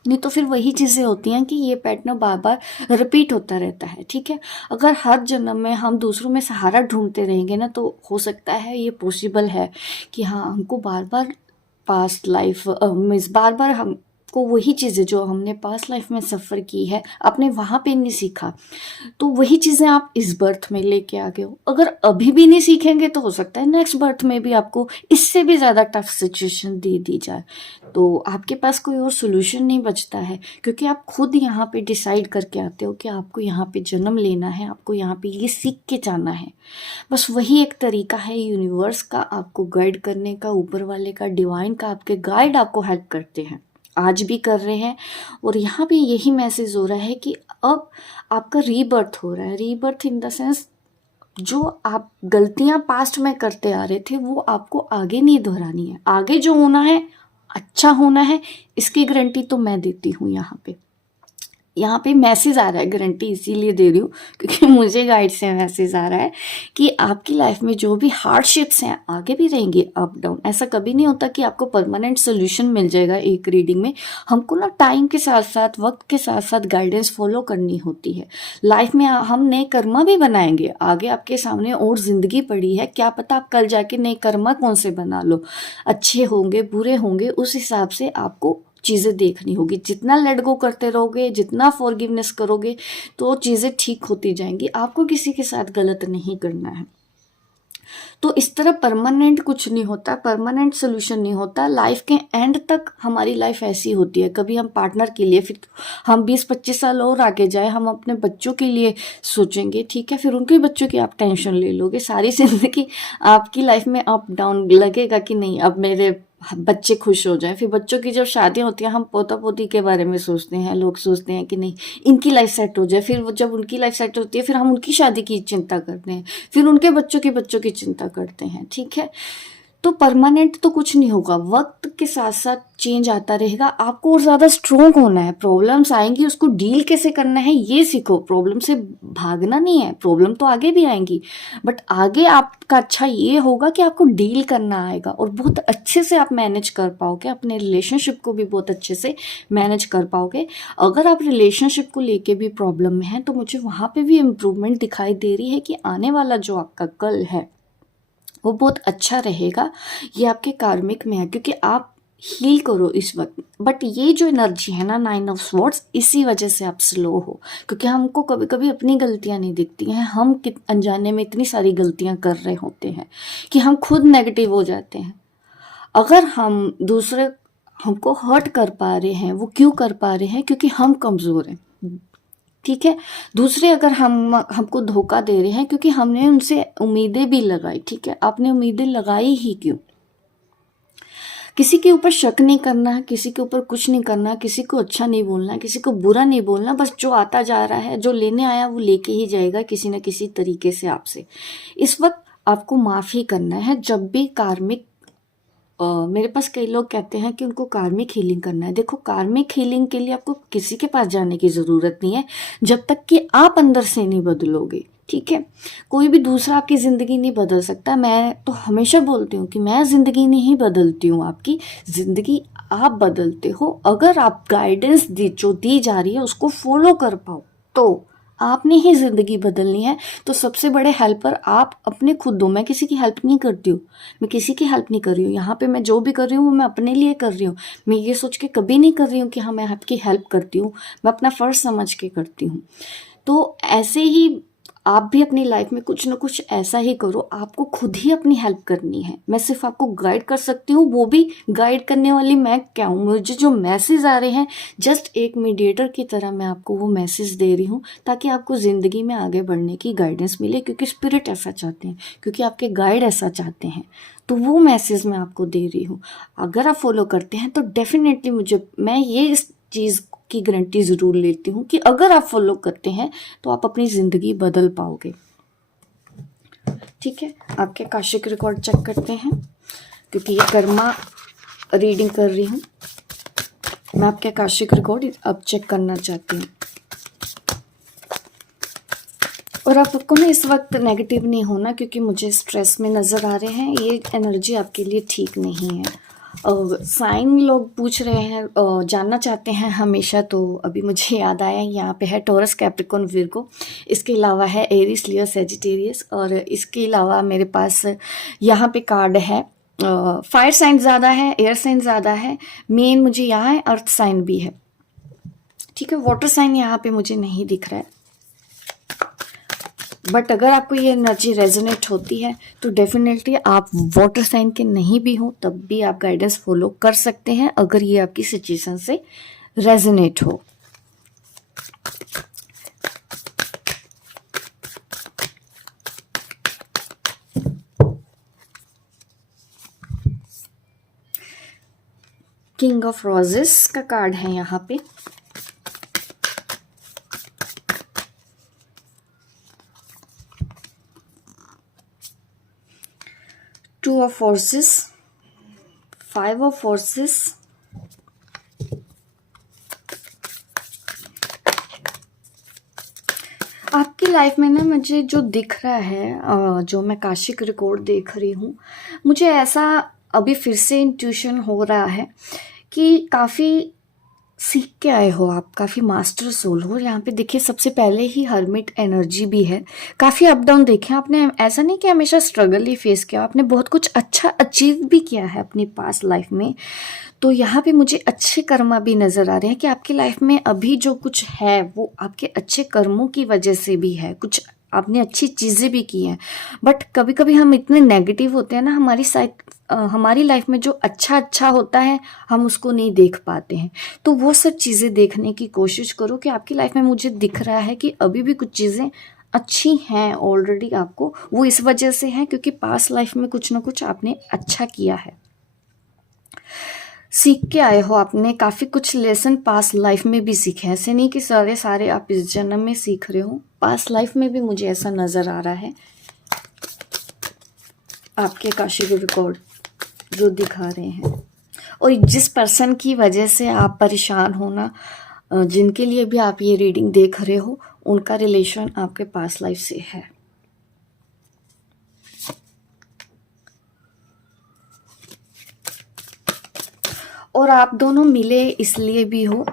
नहीं तो फिर वही चीज़ें होती हैं कि ये पैटर्न बार बार रिपीट होता रहता है, ठीक है। अगर हर जन्म में हम दूसरों में सहारा ढूंढते रहेंगे ना, तो हो सकता है ये पॉसिबल है कि हाँ, हमको बार बार पास्ट लाइफ मीन्स बार बार हम आपको वही चीज़ें जो हमने पास्ट लाइफ में सफ़र की है आपने वहाँ पे नहीं सीखा, तो वही चीज़ें आप इस बर्थ में लेके आ गए हो। अगर अभी भी नहीं सीखेंगे तो हो सकता है नेक्स्ट बर्थ में भी आपको इससे भी ज़्यादा टफ सिचुएशन दे दी जाए, तो आपके पास कोई और सोल्यूशन नहीं बचता है, क्योंकि आप खुद यहाँ पे डिसाइड करके आते हो कि आपको यहाँ पे जन्म लेना है, आपको यहाँ पे ये सीख के जाना है। बस वही एक तरीका है यूनिवर्स का आपको गाइड करने का, ऊपर वाले का, डिवाइन का, आपके गाइड आपको हेल्प करते हैं, आज भी कर रहे हैं। और यहाँ पे यही मैसेज हो रहा है कि अब आपका रीबर्थ हो रहा है। रीबर्थ इन द सेंस जो आप गलतियां पास्ट में करते आ रहे थे वो आपको आगे नहीं दोहरानी है। आगे जो होना है अच्छा होना है, इसकी गारंटी तो मैं देती हूँ। यहाँ पे मैसेज आ रहा है, गारंटी इसीलिए दे रही हूँ क्योंकि मुझे गाइड से मैसेज आ रहा है कि आपकी लाइफ में जो भी हार्डशिप्स हैं आगे भी रहेंगे, अप डाउन। ऐसा कभी नहीं होता कि आपको परमानेंट सोल्यूशन मिल जाएगा एक रीडिंग में। हमको ना टाइम के साथ साथ, वक्त के साथ साथ गाइडेंस फॉलो करनी होती है। लाइफ में हम नए कर्मा भी बनाएंगे, आगे आपके सामने और ज़िंदगी पड़ी है, क्या पता आप कल जाके नए कर्मा कौन से बना लो, अच्छे होंगे बुरे होंगे, उस हिसाब से आपको चीज़ें देखनी होगी। जितना लेट गो करते रहोगे, जितना फॉरगिवनेस करोगे, तो चीज़ें ठीक होती जाएंगी। आपको किसी के साथ गलत नहीं करना है। तो इस तरह परमानेंट कुछ नहीं होता, परमानेंट सोल्यूशन नहीं होता। लाइफ के एंड तक हमारी लाइफ ऐसी होती है। कभी हम पार्टनर के लिए, फिर हम 20-25 साल और आगे जाए, हम अपने बच्चों के लिए सोचेंगे, ठीक है, फिर उनके बच्चों की आप टेंशन ले लोगे। सारी जिंदगी आपकी लाइफ में अप डाउन लगेगा कि नहीं अब मेरे बच्चे खुश हो जाएं। फिर बच्चों की जब शादियां होती हैं, हम पोता पोती के बारे में सोचते हैं, लोग सोचते हैं कि नहीं इनकी लाइफ सेट हो जाए। फिर वो जब उनकी लाइफ सेट होती है, फिर हम उनकी शादी की चिंता करते हैं, फिर उनके बच्चों की चिंता करते हैं, ठीक है। तो परमानेंट तो कुछ नहीं होगा, वक्त के साथ साथ चेंज आता रहेगा। आपको और ज़्यादा स्ट्रोंग होना है। प्रॉब्लम्स आएंगी, उसको डील कैसे करना है ये सीखो। प्रॉब्लम से भागना नहीं है, प्रॉब्लम तो आगे भी आएंगी, बट आगे आपका अच्छा ये होगा कि आपको डील करना आएगा और बहुत अच्छे से आप मैनेज कर पाओगे। अपने रिलेशनशिप को भी बहुत अच्छे से मैनेज कर पाओगे। अगर आप रिलेशनशिप को लेके भी प्रॉब्लम में हैं तो मुझे वहाँ पे भी इम्प्रूवमेंट दिखाई दे रही है कि आने वाला जो आपका कल है वो बहुत अच्छा रहेगा। ये आपके कार्मिक में है क्योंकि आप हील करो इस वक्त। बट ये जो एनर्जी है ना 9 ऑफ स्वॉर्ड्स, इसी वजह से आप स्लो हो, क्योंकि हमको कभी कभी अपनी गलतियां नहीं दिखती हैं। हम अनजाने में इतनी सारी गलतियां कर रहे होते हैं कि हम खुद नेगेटिव हो जाते हैं। अगर हम दूसरे हमको हर्ट कर पा रहे हैं, वो क्यों कर पा रहे हैं? क्योंकि हम कमज़ोर हैं, ठीक है। दूसरे अगर हमको धोखा दे रहे हैं क्योंकि हमने उनसे उम्मीदें भी लगाई, ठीक है। आपने उम्मीदें लगाई ही क्यों? किसी के ऊपर शक नहीं करना, किसी के ऊपर कुछ नहीं करना, किसी को अच्छा नहीं बोलना, किसी को बुरा नहीं बोलना। बस जो आता जा रहा है, जो लेने आया वो लेके ही जाएगा किसी न किसी तरीके से आपसे। इस वक्त आपको माफ़ी करना है। जब भी कार्मिक मेरे पास कई लोग कहते हैं कि उनको कार्मिक हीलिंग करना है। देखो, कार्मिक हीलिंग के लिए आपको किसी के पास जाने की ज़रूरत नहीं है जब तक कि आप अंदर से नहीं बदलोगे, ठीक है। कोई भी दूसरा आपकी ज़िंदगी नहीं बदल सकता। मैं तो हमेशा बोलती हूँ कि मैं ज़िंदगी नहीं बदलती हूँ, आपकी ज़िंदगी आप बदलते हो। अगर आप गाइडेंस जो दी जा रही है उसको फॉलो कर पाओ तो आपने ही ज़िंदगी बदलनी है। तो सबसे बड़े हेल्पर आप अपने खुद हो। मैं किसी की हेल्प नहीं करती हूँ, मैं किसी की हेल्प नहीं कर रही हूँ। यहाँ पे मैं जो भी कर रही हूँ वो मैं अपने लिए कर रही हूँ। मैं ये सोच के कभी नहीं कर रही हूँ कि हाँ मैं आपकी हेल्प करती हूँ, मैं अपना फ़र्ज़ समझ के करती हूँ। तो ऐसे ही आप भी अपनी लाइफ में कुछ ना कुछ ऐसा ही करो। आपको खुद ही अपनी हेल्प करनी है। मैं सिर्फ आपको गाइड कर सकती हूँ, वो भी गाइड करने वाली मैं क्या हूँ? मुझे जो मैसेज आ रहे हैं जस्ट एक मीडिएटर की तरह मैं आपको वो मैसेज दे रही हूँ ताकि आपको ज़िंदगी में आगे बढ़ने की गाइडेंस मिले, क्योंकि स्पिरिट ऐसा चाहते हैं, क्योंकि आपके गाइड ऐसा चाहते हैं। तो वो मैसेज मैं आपको दे रही हूँ। अगर आप फॉलो करते हैं तो डेफिनेटली मैं ये इस चीज़ की गारंटी ज़रूर लेती हूँ कि अगर आप फॉलो करते हैं तो आप अपनी ज़िंदगी बदल पाओगे, ठीक है। आपके आकाशिक रिकॉर्ड चेक करते हैं क्योंकि ये कर्मा रीडिंग कर रही हूँ। मैं आपके आकाशिक रिकॉर्ड अब चेक करना चाहती हूँ। और आपको ना इस वक्त नेगेटिव नहीं होना क्योंकि मुझे स्ट्रेस में नज़र आ रहे हैं। ये एनर्जी आपके लिए ठीक नहीं है। साइन लोग पूछ रहे हैं, जानना चाहते हैं हमेशा। तो अभी मुझे याद आया, यहाँ पे है टॉरस, कैप्रिकॉर्न, विर्गो। इसके अलावा है एरीज, लियो, सैजिटेरियस। और इसके अलावा मेरे पास यहाँ पे कार्ड है फायर साइन ज़्यादा है, एयर साइन ज़्यादा है, मेन मुझे यहाँ है अर्थ साइन भी है, ठीक है। वाटर साइन यहाँ पे मुझे नहीं दिख रहा है, बट अगर आपको ये एनर्जी रेजोनेट होती है तो डेफिनेटली आप वाटर साइन के नहीं भी हो तब भी आप गाइडेंस फॉलो कर सकते हैं, अगर ये आपकी सिचुएशन से रेजोनेट हो। किंग ऑफ रोजेस का कार्ड है यहाँ पे। Two of forces, five of forces, आपकी लाइफ में ना मुझे जो दिख रहा है, जो मैं काशिक रिकॉर्ड देख रही हूँ, मुझे ऐसा अभी फिर से इंट्यूशन हो रहा है कि काफ़ी सीख के आए हो आप, काफ़ी मास्टर सोल हो। यहाँ पे देखिए सबसे पहले ही हर्मिट एनर्जी भी है, काफ़ी अप डाउन देखे आपने, ऐसा नहीं कि हमेशा स्ट्रगल ही फेस किया, आपने बहुत कुछ अच्छा अचीव भी किया है अपनी पास्ट लाइफ में। तो यहाँ पे मुझे अच्छे कर्मा भी नज़र आ रहे हैं कि आपकी लाइफ में अभी जो कुछ है वो आपके अच्छे कर्मों की वजह से भी है, कुछ आपने अच्छी चीज़ें भी की हैं। बट कभी कभी हम इतने नेगेटिव होते हैं ना, हमारी लाइफ में जो अच्छा अच्छा होता है हम उसको नहीं देख पाते हैं। तो वो सब चीज़ें देखने की कोशिश करो कि आपकी लाइफ में मुझे दिख रहा है कि अभी भी कुछ चीज़ें अच्छी हैं ऑलरेडी आपको, वो इस वजह से है क्योंकि पास्ट लाइफ में कुछ ना कुछ आपने अच्छा किया है, सीख के आए हो आपने, काफ़ी कुछ लेसन पास्ट लाइफ में भी सीखे। ऐसे नहीं कि सारे सारे आप इस जन्म में सीख रहे हो, पास्ट लाइफ में भी मुझे ऐसा नज़र आ रहा है। आपके काशिक रिकॉर्ड जो दिखा रहे हैं, और जिस पर्सन की वजह से आप परेशान हो ना, जिनके लिए भी आप ये रीडिंग देख रहे हो, उनका रिलेशन आपके पास्ट लाइफ से है। और आप दोनों मिले इसलिए भी हो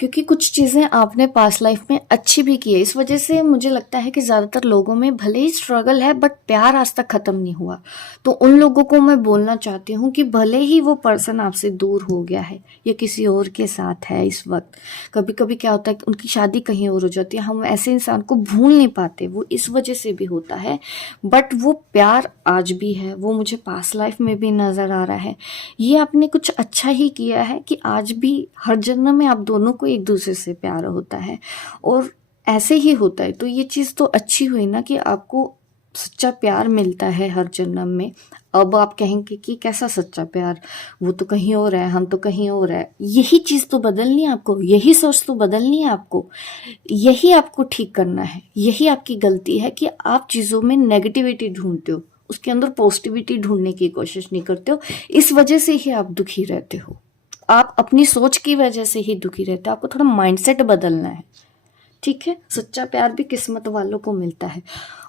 क्योंकि कुछ चीज़ें आपने पास्ट लाइफ में अच्छी भी की है। इस वजह से मुझे लगता है कि ज़्यादातर लोगों में भले ही स्ट्रगल है बट प्यार आज तक ख़त्म नहीं हुआ। तो उन लोगों को मैं बोलना चाहती हूँ कि भले ही वो पर्सन आपसे दूर हो गया है या किसी और के साथ है इस वक्त, कभी कभी क्या होता है कि उनकी शादी कहीं और हो जाती है, हम ऐसे इंसान को भूल नहीं पाते, वो इस वजह से भी होता है। बट वो प्यार आज भी है, वो मुझे पास्ट लाइफ में भी नज़र आ रहा है। ये आपने कुछ अच्छा ही किया है कि आज भी हर जन्म में आप दोनों को एक दूसरे से प्यार होता है और ऐसे ही होता है। तो ये चीज़ तो अच्छी हुई ना कि आपको सच्चा प्यार मिलता है हर जन्म में। अब आप कहेंगे कि कैसा सच्चा प्यार, वो तो कहीं और है, हम तो कहीं और है। यही चीज़ तो बदलनी है आपको, यही सोच तो बदलनी है आपको, यही आपको ठीक करना है। यही आपकी गलती है कि आप चीज़ों में नेगेटिविटी ढूंढते हो, उसके अंदर पॉजिटिविटी ढूंढने की कोशिश नहीं करते हो। इस वजह से ही आप दुखी रहते हो, आप अपनी सोच की वजह से ही दुखी रहते हो। आपको थोड़ा माइंडसेट बदलना है, ठीक है। सच्चा प्यार भी किस्मत वालों को मिलता है।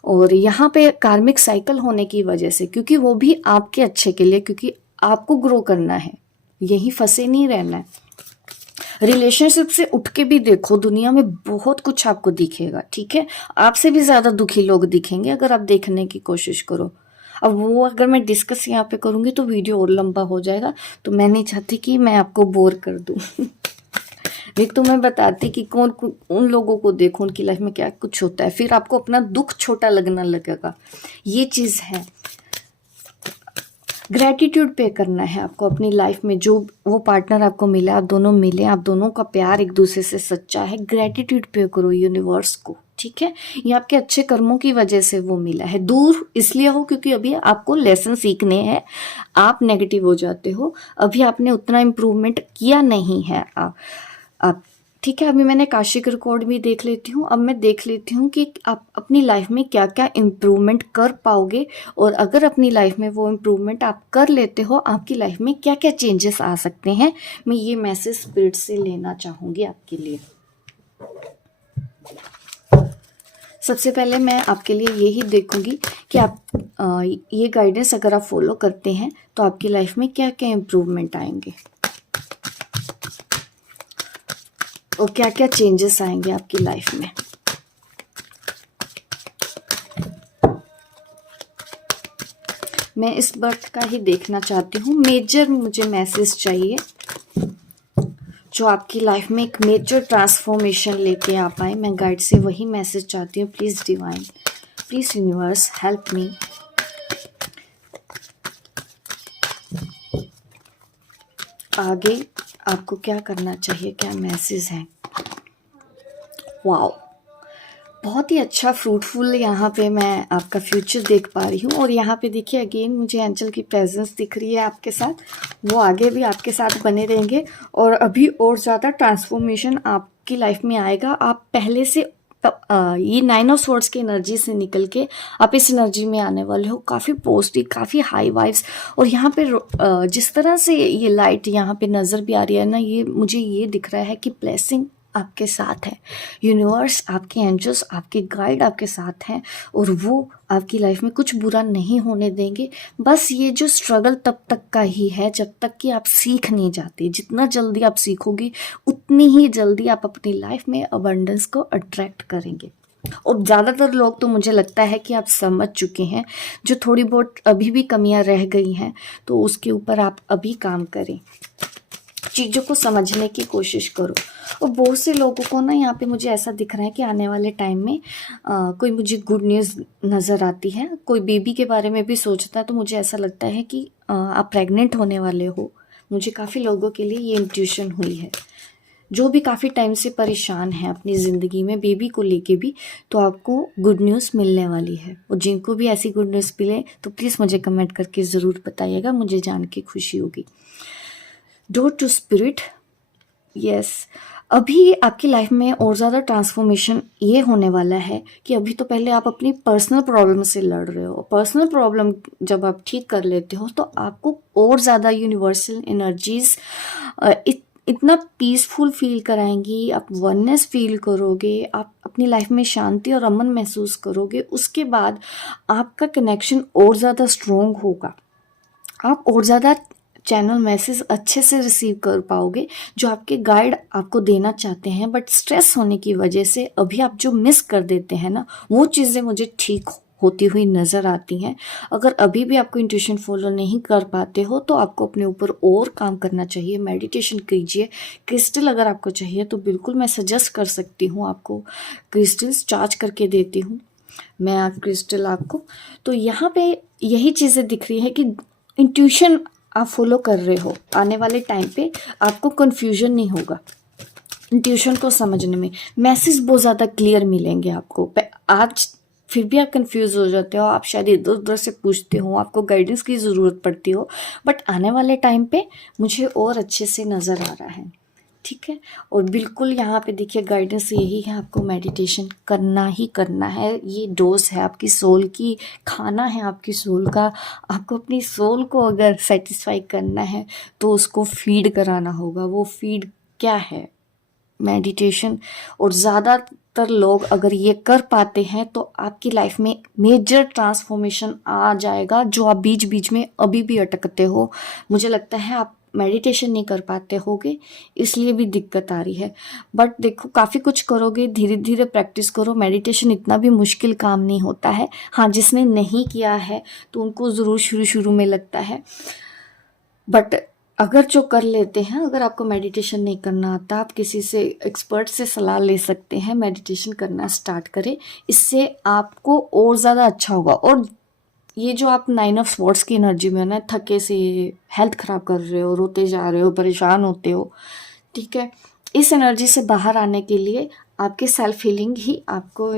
और यहाँ पे कार्मिक साइकिल होने की वजह से, क्योंकि वो भी आपके अच्छे के लिए, क्योंकि आपको ग्रो करना है, यही फंसे नहीं रहना है। रिलेशनशिप से उठ के भी देखो, दुनिया में बहुत कुछ आपको दिखेगा, ठीक है। आपसे भी ज्यादा दुखी लोग दिखेंगे अगर आप देखने की कोशिश करो। अब वो अगर मैं डिस्कस यहाँ पे करूंगी तो वीडियो और लंबा हो जाएगा, तो मैं नहीं चाहती कि मैं आपको बोर कर दूं। नहीं तो मैं बताती कि कौन उन लोगों को देखो, उनकी लाइफ में क्या कुछ होता है, फिर आपको अपना दुख छोटा लगना लगेगा। ये चीज़ है, ग्रैटिट्यूड पे करना है आपको अपनी लाइफ में। जो वो पार्टनर आपको मिला, आप दोनों मिले, आप दोनों का प्यार एक दूसरे से सच्चा है, ग्रैटिट्यूड पे करो यूनिवर्स को, ठीक है। ये आपके अच्छे कर्मों की वजह से वो मिला है। दूर इसलिए हो क्योंकि अभी आपको लेसन सीखने हैं, आप नेगेटिव हो जाते हो, अभी आपने उतना इम्प्रूवमेंट किया नहीं है आप ठीक है। अभी मैंने काशिक रिकॉर्ड भी देख लेती हूँ, अब मैं देख लेती हूँ कि आप अपनी लाइफ में क्या क्या इम्प्रूवमेंट कर पाओगे, और अगर अपनी लाइफ में वो इम्प्रूवमेंट आप कर लेते हो, आपकी लाइफ में क्या क्या चेंजेस आ सकते हैं। मैं ये मैसेज स्पिरिट से लेना चाहूँगी आपके लिए। सबसे पहले मैं आपके लिए यही देखूंगी कि आप ये गाइडेंस अगर आप फॉलो करते हैं तो आपकी लाइफ में क्या क्या इम्प्रूवमेंट आएंगे और क्या क्या चेंजेस आएंगे आपकी लाइफ में। मैं इस बर्थ का ही देखना चाहती हूँ। मेजर मुझे मैसेज चाहिए जो आपकी लाइफ में एक मेजर ट्रांसफॉर्मेशन लेके आ पाए। मैं गाइड से वही मैसेज चाहती हूँ। Please divine, please universe help me. आगे आपको क्या करना चाहिए, क्या मैसेज है। वाओ, बहुत ही अच्छा फ्रूटफुल यहाँ पे मैं आपका फ्यूचर देख पा रही हूँ। और यहाँ पे देखिए अगेन मुझे एंजल की प्रेजेंस दिख रही है आपके साथ। वो आगे भी आपके साथ बने रहेंगे और अभी और ज़्यादा ट्रांसफॉर्मेशन आपकी लाइफ में आएगा। आप पहले से ये 9 ऑफ स्वॉर्ड्स की एनर्जी से निकल के आप इस एनर्जी में आने वाले हो। काफ़ी पॉजिटिव, काफ़ी हाई वाइब्स। और यहाँ पे जिस तरह से ये लाइट यहाँ पे नज़र भी आ रही है ना, ये मुझे ये दिख रहा है कि ब्लेसिंग आपके साथ है। यूनिवर्स, आपके एंजल्स, आपके गाइड आपके साथ हैं और वो आपकी लाइफ में कुछ बुरा नहीं होने देंगे। बस ये जो स्ट्रगल तब तक का ही है जब तक कि आप सीख नहीं जाते। जितना जल्दी आप सीखोगे उतनी ही जल्दी आप अपनी लाइफ में अबंडेंस को अट्रैक्ट करेंगे। और ज़्यादातर लोग तो मुझे लगता है कि आप समझ चुके हैं। जो थोड़ी बहुत अभी भी कमियां रह गई हैं तो उसके ऊपर आप अभी काम करें, चीज़ों को समझने की कोशिश करो। और बहुत से लोगों को ना यहाँ पे मुझे ऐसा दिख रहा है कि आने वाले टाइम में कोई मुझे गुड न्यूज़ नज़र आती है। कोई बेबी के बारे में भी सोचता है तो मुझे ऐसा लगता है कि आप प्रेग्नेंट होने वाले हो। मुझे काफ़ी लोगों के लिए ये इंट्यूशन हुई है जो भी काफ़ी टाइम से परेशान हैं अपनी ज़िंदगी में बेबी को लेके भी, तो आपको गुड न्यूज़ मिलने वाली है। और जिनको भी ऐसी गुड न्यूज़ मिले तो प्लीज़ मुझे कमेंट करके ज़रूर बताइएगा, मुझे जान के खुशी होगी। डोर टू स्पिरिट, यस, अभी आपकी लाइफ में और ज़्यादा ट्रांसफॉर्मेशन ये होने वाला है कि अभी तो पहले आप अपनी पर्सनल प्रॉब्लम से लड़ रहे हो। पर्सनल प्रॉब्लम जब आप ठीक कर लेते हो तो आपको और ज़्यादा यूनिवर्सल एनर्जीज इतना पीसफुल फील कराएंगी। आप वननेस फील करोगे, आप अपनी लाइफ में शांति और अमन महसूस करोगे। उसके बाद आपका कनेक्शन और ज़्यादा स्ट्रोंग होगा। आप और ज़्यादा चैनल मैसेज अच्छे से रिसीव कर पाओगे जो आपके गाइड आपको देना चाहते हैं। बट स्ट्रेस होने की वजह से अभी आप जो मिस कर देते हैं ना, वो चीज़ें मुझे ठीक होती हुई नज़र आती हैं। अगर अभी भी आपको इंट्यूशन फॉलो नहीं कर पाते हो तो आपको अपने ऊपर और काम करना चाहिए। मेडिटेशन कीजिए। क्रिस्टल अगर आपको चाहिए तो बिल्कुल मैं सजेस्ट कर सकती हूँ आपको। क्रिस्टल्स चार्ज करके देती हूँ मैं क्रिस्टल आपको। तो यहाँ पे यही चीज़ें दिख रही है कि इंट्यूशन आप फॉलो कर रहे हो। आने वाले टाइम पे आपको कन्फ्यूजन नहीं होगा इंट्यूशन को समझने में। मैसेज बहुत ज़्यादा क्लियर मिलेंगे आपको। आज फिर भी आप कंफ्यूज हो जाते हो, आप शायद इधर उधर से पूछते हो, आपको गाइडेंस की ज़रूरत पड़ती हो। बट आने वाले टाइम पे मुझे और अच्छे से नज़र आ रहा है, ठीक है। और बिल्कुल यहाँ पे देखिए गाइडेंस यही है, आपको मेडिटेशन करना ही करना है। ये डोज है आपकी सोल की, खाना है आपकी सोल का। आपको अपनी सोल को अगर सेटिस्फाई करना है तो उसको फीड कराना होगा। वो फीड क्या है? मेडिटेशन। और ज़्यादातर लोग अगर ये कर पाते हैं तो आपकी लाइफ में मेजर ट्रांसफॉर्मेशन आ जाएगा। जो आप बीच बीच में अभी भी अटकते हो, मुझे लगता है आप मेडिटेशन नहीं कर पाते होगे, इसलिए भी दिक्कत आ रही है। बट देखो, काफ़ी कुछ करोगे, धीरे धीरे प्रैक्टिस करो। मेडिटेशन इतना भी मुश्किल काम नहीं होता है। हाँ, जिसने नहीं किया है तो उनको ज़रूर शुरू शुरू में लगता है। बट अगर जो कर लेते हैं, अगर आपको मेडिटेशन नहीं करना आता, आप किसी से एक्सपर्ट से सलाह ले सकते हैं, मेडिटेशन करना स्टार्ट करें। इससे आपको और ज़्यादा अच्छा होगा। और ये जो आप 9 ऑफ स्वॉर्ड्स की एनर्जी में हो ना, थके से, हेल्थ ख़राब कर रहे हो, रोते जा रहे हो, परेशान होते हो, ठीक है, इस एनर्जी से बाहर आने के लिए आपके सेल्फ हीलिंग ही आपको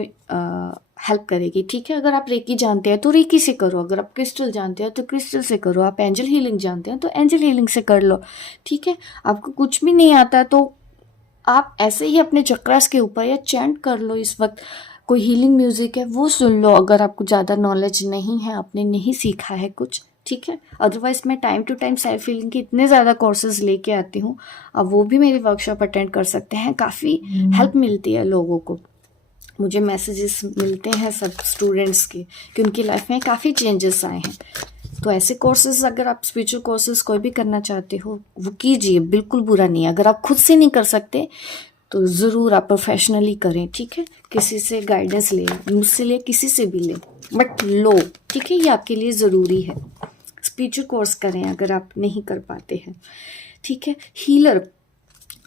हेल्प करेगी, ठीक है। अगर आप रेकी जानते हैं तो रेकी से करो, अगर आप क्रिस्टल जानते हैं तो क्रिस्टल से करो, आप एंजल हीलिंग जानते हैं तो एंजल हीलिंग से कर लो, ठीक है। आपको कुछ भी नहीं आता तो आप ऐसे ही अपने चक्रास के ऊपर या चैंट कर लो। इस वक्त कोई हीलिंग म्यूजिक है वो सुन लो, अगर आपको ज़्यादा नॉलेज नहीं है, आपने नहीं सीखा है कुछ, ठीक है। अदरवाइज मैं time to time self healing के इतने ज़्यादा कोर्सेज लेके आती हूँ, अब वो भी मेरी वर्कशॉप अटेंड कर सकते हैं। काफ़ी हेल्प मिलती है लोगों को, मुझे मैसेजेस मिलते हैं सब स्टूडेंट्स के कि उनकी लाइफ में काफ़ी चेंजेस आए हैं। तो ऐसे कोर्सेज अगर आप स्पिरिचुअल कोर्सेज कोई भी करना चाहते हो वो कीजिए, बिल्कुल बुरा नहीं है। अगर आप खुद से नहीं कर सकते तो ज़रूर आप प्रोफेशनली करें, ठीक है। किसी से गाइडेंस ले, मुझसे ले, किसी से भी ले, बट लो, ठीक है, ये आपके लिए ज़रूरी है। स्पिरिचुअल कोर्स करें अगर आप नहीं कर पाते हैं, ठीक है। हीलर,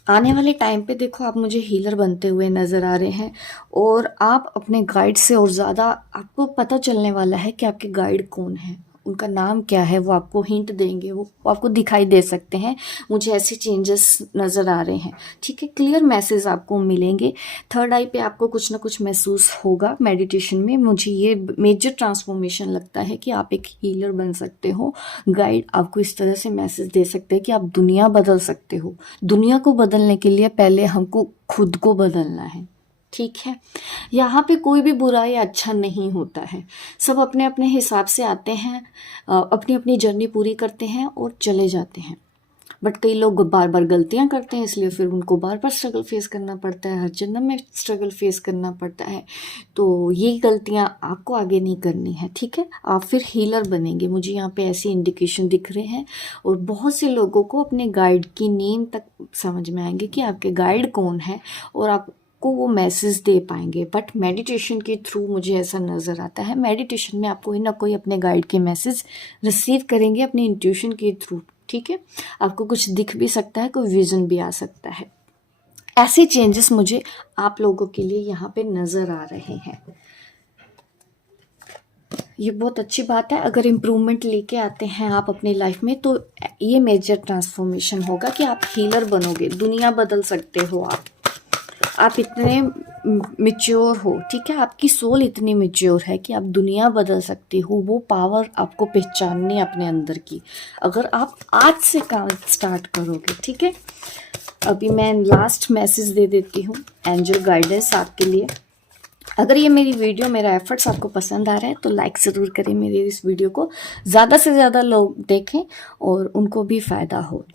आने वाले टाइम पे देखो आप मुझे हीलर बनते हुए नज़र आ रहे हैं, और आप अपने गाइड से और ज़्यादा आपको पता चलने वाला है कि आपके गाइड कौन है, उनका नाम क्या है, वो आपको हिंट देंगे, वो आपको दिखाई दे सकते हैं। मुझे ऐसे चेंजेस नज़र आ रहे हैं, ठीक है। क्लियर मैसेज आपको मिलेंगे। थर्ड आई पे आपको कुछ ना कुछ महसूस होगा मेडिटेशन में। मुझे ये मेजर ट्रांसफॉर्मेशन लगता है कि आप एक हीलर बन सकते हो। गाइड आपको इस तरह से मैसेज दे सकते हैं कि आप दुनिया बदल सकते हो। दुनिया को बदलने के लिए पहले हमको खुद को बदलना है, ठीक है। यहाँ पे कोई भी बुरा या अच्छा नहीं होता है, सब अपने अपने हिसाब से आते हैं, अपनी अपनी जर्नी पूरी करते हैं और चले जाते हैं। बट कई लोग बार बार गलतियाँ करते हैं, इसलिए फिर उनको बार बार स्ट्रगल फेस करना पड़ता है, हर जन्म में स्ट्रगल फेस करना पड़ता है। तो ये गलतियाँ आपको आगे नहीं करनी है, ठीक है। आप फिर हीलर बनेंगे, मुझे यहाँ पे ऐसी इंडिकेशन दिख रहे हैं। और बहुत से लोगों को अपने गाइड की नेम तक समझ में आएंगे कि आपके गाइड कौन है, और आप को वो मैसेज दे पाएंगे। बट मेडिटेशन के थ्रू मुझे ऐसा नज़र आता है, मेडिटेशन में आप कोई ना कोई अपने गाइड के मैसेज रिसीव करेंगे अपनी इंट्यूशन के थ्रू, ठीक है। आपको कुछ दिख भी सकता है, कोई विजन भी आ सकता है। ऐसे चेंजेस मुझे आप लोगों के लिए यहाँ पे नज़र आ रहे हैं। ये बहुत अच्छी बात है। अगर इम्प्रूवमेंट लेके आते हैं आप अपनी लाइफ में, तो ये मेजर ट्रांसफॉर्मेशन होगा कि आप हीलर बनोगे, दुनिया बदल सकते हो आप इतने मिच्योर हो, ठीक है। आपकी सोल इतनी मिच्योर है कि आप दुनिया बदल सकती हो। वो पावर आपको पहचाननी है अपने अंदर की, अगर आप आज से काम स्टार्ट करोगे, ठीक है। अभी मैं लास्ट मैसेज दे देती हूँ, एंजल गाइडेंस आपके लिए। अगर ये मेरी वीडियो, मेरा एफर्ट्स आपको पसंद आ रहा है तो लाइक ज़रूर करें मेरी इस वीडियो को, ज़्यादा से ज़्यादा लोग देखें और उनको भी फ़ायदा हो।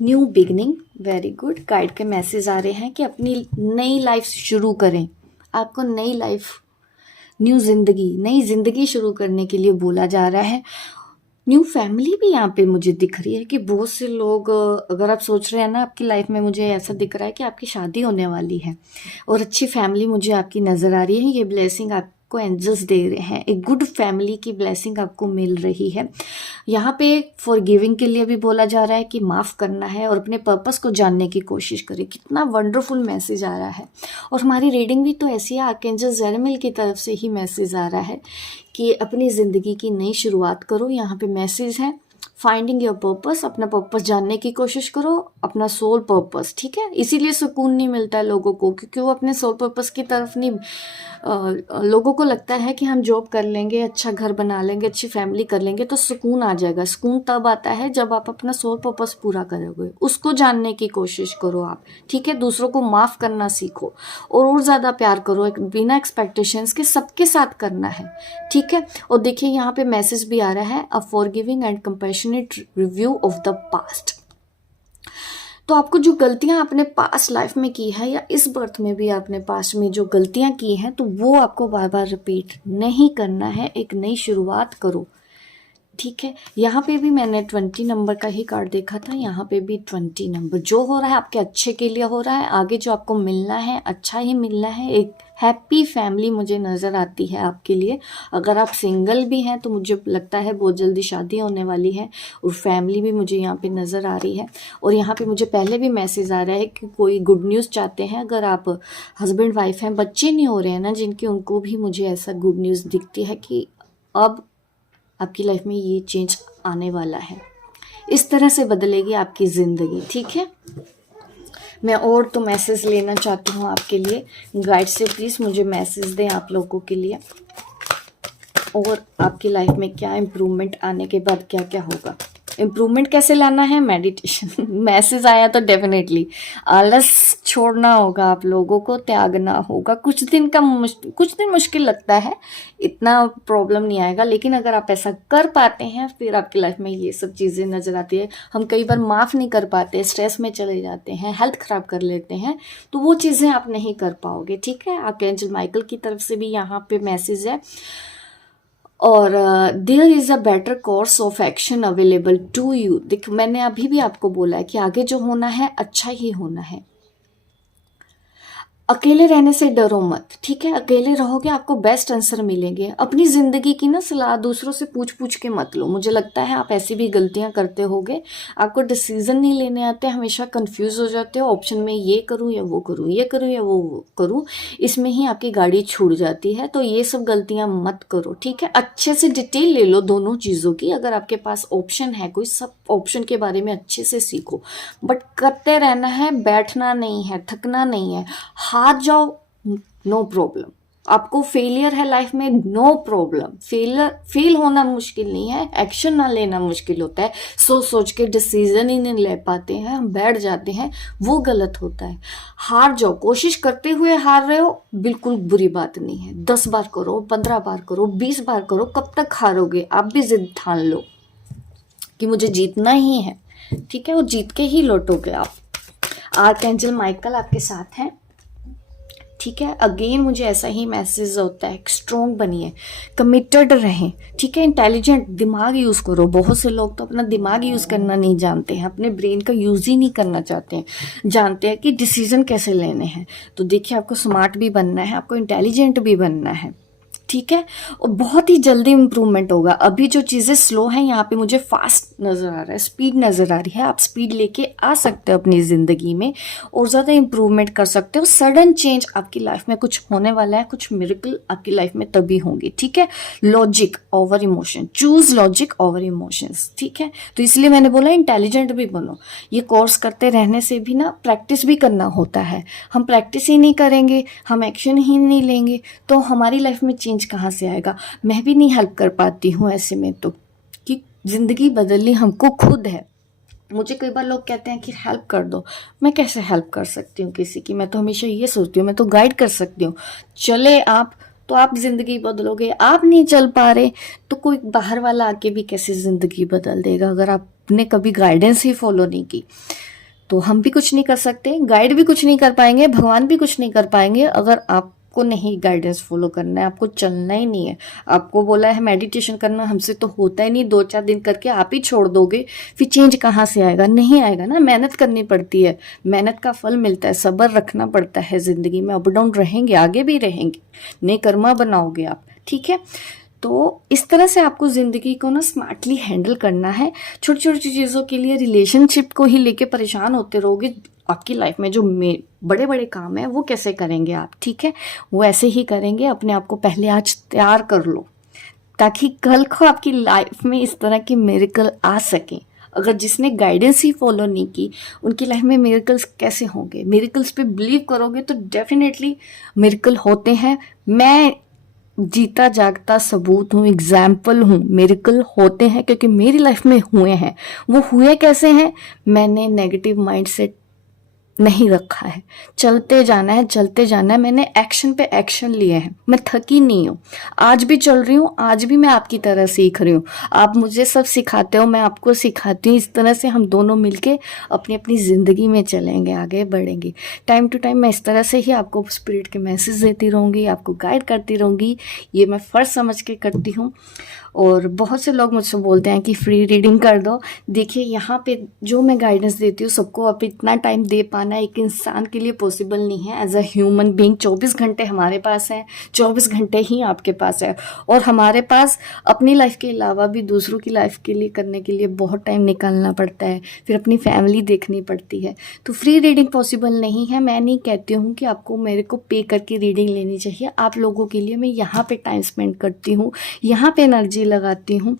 New beginning, very good. Guide के मैसेज आ रहे हैं कि अपनी नई लाइफ शुरू करें। आपको नई लाइफ, नई ज़िंदगी शुरू करने के लिए बोला जा रहा है। न्यू फैमिली भी यहाँ पे मुझे दिख रही है कि बहुत से लोग, अगर आप सोच रहे हैं ना आपकी लाइफ में, मुझे ऐसा दिख रहा है कि आपकी शादी होने वाली है और अच्छी फैमिली मुझे आपकी नज़र आ रही है। ये ब्लेसिंग आपको एंजल्स दे रहे हैं, एक गुड फैमिली की ब्लेसिंग आपको मिल रही है। यहाँ पे फॉरगिविंग के लिए भी बोला जा रहा है कि माफ़ करना है और अपने पर्पस को जानने की कोशिश करें। कितना वंडरफुल मैसेज आ रहा है। और हमारी रीडिंग भी तो ऐसी है, आर्कएंजल जेरेमिल की तरफ से ही मैसेज आ रहा है कि अपनी ज़िंदगी की नई शुरुआत करो। यहाँ पे मैसेज है फाइंडिंग योर पर्पस, अपना पर्पस जानने की कोशिश करो, अपना सोल पर्पस, ठीक है। इसीलिए सुकून नहीं मिलता है लोगों को, क्योंकि वो अपने सोल पर्पस की तरफ नहीं। लोगों को लगता है कि हम जॉब कर लेंगे, अच्छा घर बना लेंगे, अच्छी फैमिली कर लेंगे तो सुकून आ जाएगा। सुकून तब आता है जब आप अपना सोल पर्पस पूरा करोगे, उसको जानने की कोशिश करो आप, ठीक है। दूसरों को माफ़ करना सीखो और ज़्यादा प्यार करो, बिना एक्सपेक्टेशंस के सबके साथ करना है, ठीक है। और देखिए यहाँ पे मैसेज भी आ रहा है, a forgiving and compassionate review of the past. तो आपको जो गलतियां आपने पास्ट लाइफ में की है, या इस बर्थ में भी आपने पास्ट में जो गलतियां की हैं, तो वो आपको बार बार रिपीट नहीं करना है। एक नई शुरुआत करो, ठीक है। यहाँ पे भी मैंने 20 नंबर का ही कार्ड देखा था, यहाँ पे भी 20 नंबर। जो हो रहा है आपके अच्छे के लिए हो रहा है, आगे जो आपको मिलना है अच्छा ही मिलना है। एक हैप्पी फैमिली मुझे नज़र आती है आपके लिए। अगर आप सिंगल भी हैं तो मुझे लगता है बहुत जल्दी शादी होने वाली है, और फैमिली भी मुझे यहाँ पे नज़र आ रही है। और यहाँ पे मुझे पहले भी मैसेज आ रहा है कि कोई गुड न्यूज़ चाहते हैं, अगर आप हस्बैंड वाइफ हैं, बच्चे नहीं हो रहे हैं ना जिनके, उनको भी मुझे ऐसा गुड न्यूज़ दिखती है कि अब आपकी लाइफ में ये चेंज आने वाला है। इस तरह से बदलेगी आपकी ज़िंदगी, ठीक है। मैं और तो मैसेज लेना चाहती हूँ आपके लिए। गाइड से प्लीज़ मुझे मैसेज दें आप लोगों के लिए, और आपकी लाइफ में क्या इम्प्रूवमेंट आने के बाद क्या क्या होगा। इम्प्रूवमेंट कैसे लाना है? मेडिटेशन। मैसेज आया तो डेफिनेटली आलस छोड़ना होगा, आप लोगों को त्यागना होगा। कुछ दिन मुश्किल लगता है, इतना प्रॉब्लम नहीं आएगा, लेकिन अगर आप ऐसा कर पाते हैं फिर आपकी लाइफ में ये सब चीज़ें नज़र आती है। हम कई बार माफ़ नहीं कर पाते, स्ट्रेस में चले जाते हैं, हेल्थ ख़राब कर लेते हैं, तो वो चीज़ें आप नहीं कर पाओगे, ठीक है। आर्कएंजल माइकल की तरफ से भी यहाँ पे मैसेज है, और there is a better course of action available to you. देखो मैंने अभी भी आपको बोला है कि आगे जो होना है अच्छा ही होना है। अकेले रहने से डरो मत, ठीक है? अकेले रहोगे आपको बेस्ट आंसर मिलेंगे। अपनी जिंदगी की ना सलाह दूसरों से पूछ पूछ के मत लो। मुझे लगता है आप ऐसी भी गलतियां करते होगे। आपको डिसीजन नहीं लेने आते, हमेशा कंफ्यूज हो जाते हो, ऑप्शन में ये करूं या वो करूं, ये करूं या वो करूं, इसमें ही आपकी गाड़ी छूट जाती है। तो ये सब गलतियां मत करो, ठीक है? अच्छे से डिटेल ले लो दोनों चीज़ों की। अगर आपके पास ऑप्शन है कोई, सब ऑप्शन के बारे में अच्छे से सीखो। बट करते रहना है, बैठना नहीं है, थकना नहीं है। हार जाओ, नो प्रॉब्लम। आपको फेलियर है लाइफ में, नो प्रॉब्लम। फेल होना मुश्किल नहीं है, एक्शन ना लेना मुश्किल होता है। सोच सोच के डिसीजन ही नहीं ले पाते हैं, हम बैठ जाते हैं, वो गलत होता है। हार जाओ, कोशिश करते हुए हार रहे हो, बिल्कुल बुरी बात नहीं है। 10 बार करो, 15 बार करो, 20 बार करो, कब तक हारोगे? आप भी जिद ठान लो कि मुझे जीतना ही है, ठीक है? वो जीत के ही लौटोगे आप। आर्कएंजल माइकल आपके साथ हैं, ठीक है? अगेन मुझे ऐसा ही मैसेज होता है, स्ट्रॉन्ग बनिए, कमिटेड रहें, ठीक है? इंटेलिजेंट, दिमाग यूज करो। बहुत से लोग तो अपना दिमाग यूज करना नहीं जानते हैं, अपने ब्रेन का यूज ही नहीं करना चाहते हैं। जानते हैं कि डिसीजन कैसे लेने हैं। तो देखिए आपको स्मार्ट भी बनना है, आपको इंटेलिजेंट भी बनना है, ठीक है? और बहुत ही जल्दी इंप्रूवमेंट होगा। अभी जो चीज़ें स्लो हैं, यहाँ पे मुझे फास्ट नज़र आ रहा है, स्पीड नज़र आ रही है। आप स्पीड लेके आ सकते हो अपनी ज़िंदगी में और ज़्यादा इंप्रूवमेंट कर सकते हो। सडन चेंज आपकी लाइफ में कुछ होने वाला है, कुछ मिरेकल आपकी लाइफ में तभी होंगे, ठीक है? Logic over emotion, choose logic over emotions, ठीक है? तो इसलिए मैंने बोला इंटेलिजेंट भी बनो। ये कोर्स करते रहने से भी ना प्रैक्टिस भी करना होता है। हम प्रैक्टिस ही नहीं करेंगे, हम एक्शन ही नहीं लेंगे, तो हमारी लाइफ में चेंज कहाँ से आएगा? मैं भी नहीं हेल्प कर पाती हूँ ऐसे में, तो कि जिंदगी बदलनी हमको खुद है। मुझे कई बार लोग कहते हैं कि हेल्प कर दो। मैं कैसे हेल्प कर सकती हूँ किसी की? मैं तो हमेशा ये सोचती हूँ मैं तो गाइड कर सकती हूँ। चले आप तो आप जिंदगी बदलोगे, आप नहीं चल पा रहे तो कोई बाहर वाला आके भी कैसे जिंदगी बदल देगा? अगर आपने कभी गाइडेंस ही फॉलो नहीं की तो हम भी कुछ नहीं कर सकते, गाइड भी कुछ नहीं कर पाएंगे, भगवान भी कुछ नहीं कर पाएंगे। अगर आपको नहीं गाइडेंस फॉलो करना है, आपको चलना ही नहीं है, आपको बोला है मेडिटेशन करना, हमसे तो होता ही नहीं, 2-4 दिन करके आप ही छोड़ दोगे, फिर चेंज कहाँ से आएगा? नहीं आएगा ना। मेहनत करनी पड़ती है, मेहनत का फल मिलता है, सब्र रखना पड़ता है। जिंदगी में अप डाउन रहेंगे, आगे भी रहेंगे, नए कर्मा बनाओगे आप, ठीक है? तो इस तरह से आपको ज़िंदगी को ना स्मार्टली हैंडल करना है। छोटी छोटी चीज़ों के लिए रिलेशनशिप को ही लेके परेशान होते रहोगे, आपकी लाइफ में जो बड़े बड़े काम है वो कैसे करेंगे आप, ठीक है? वो ऐसे ही करेंगे। अपने आप को पहले आज तैयार कर लो ताकि कल को आपकी लाइफ में इस तरह के मिरेकल आ सकें। अगर जिसने गाइडेंस ही फॉलो नहीं की, उनकी लाइफ में मिरेकल्स कैसे होंगे? मिरेकल्स पे बिलीव करोगे तो डेफिनेटली मिरेकल होते हैं। मैं जीता जागता सबूत हूँ, एग्जाम्पल हूँ। मिरेकल होते हैं क्योंकि मेरी लाइफ में हुए हैं। वो हुए कैसे हैं? मैंने नेगेटिव माइंडसेट नहीं रखा है, चलते जाना है, चलते जाना है। मैंने एक्शन पे एक्शन लिए हैं, मैं थकी नहीं हूँ। आज भी चल रही हूँ, आज भी मैं आपकी तरह सीख रही हूँ। आप मुझे सब सिखाते हो, मैं आपको सिखाती हूँ। इस तरह से हम दोनों मिलके अपनी अपनी ज़िंदगी में चलेंगे, आगे बढ़ेंगे। टाइम टू टाइम मैं इस तरह से ही आपको स्पिरिट के मैसेज देती रहूँगी, आपको गाइड करती रहूँगी। ये मैं फ़र्ज समझ के करती हूँ। और बहुत से लोग मुझसे बोलते हैं कि फ्री रीडिंग कर दो। देखिए यहाँ पे जो मैं गाइडेंस देती हूँ सबको अब इतना टाइम दे पाना एक इंसान के लिए पॉसिबल नहीं है। एज अ ह्यूमन बीइंग 24 घंटे हमारे पास हैं, 24 घंटे ही आपके पास है। और हमारे पास अपनी लाइफ के अलावा भी दूसरों की लाइफ के लिए करने के लिए बहुत टाइम निकालना पड़ता है, फिर अपनी फैमिली देखनी पड़ती है। तो फ्री रीडिंग पॉसिबल नहीं है। मैं नहीं कहती हूँ कि आपको मेरे को पे करके रीडिंग लेनी चाहिए। आप लोगों के लिए मैं यहाँ पे टाइम स्पेंड करती हूँ, यहाँ पे एनर्जी लगाती हूँ।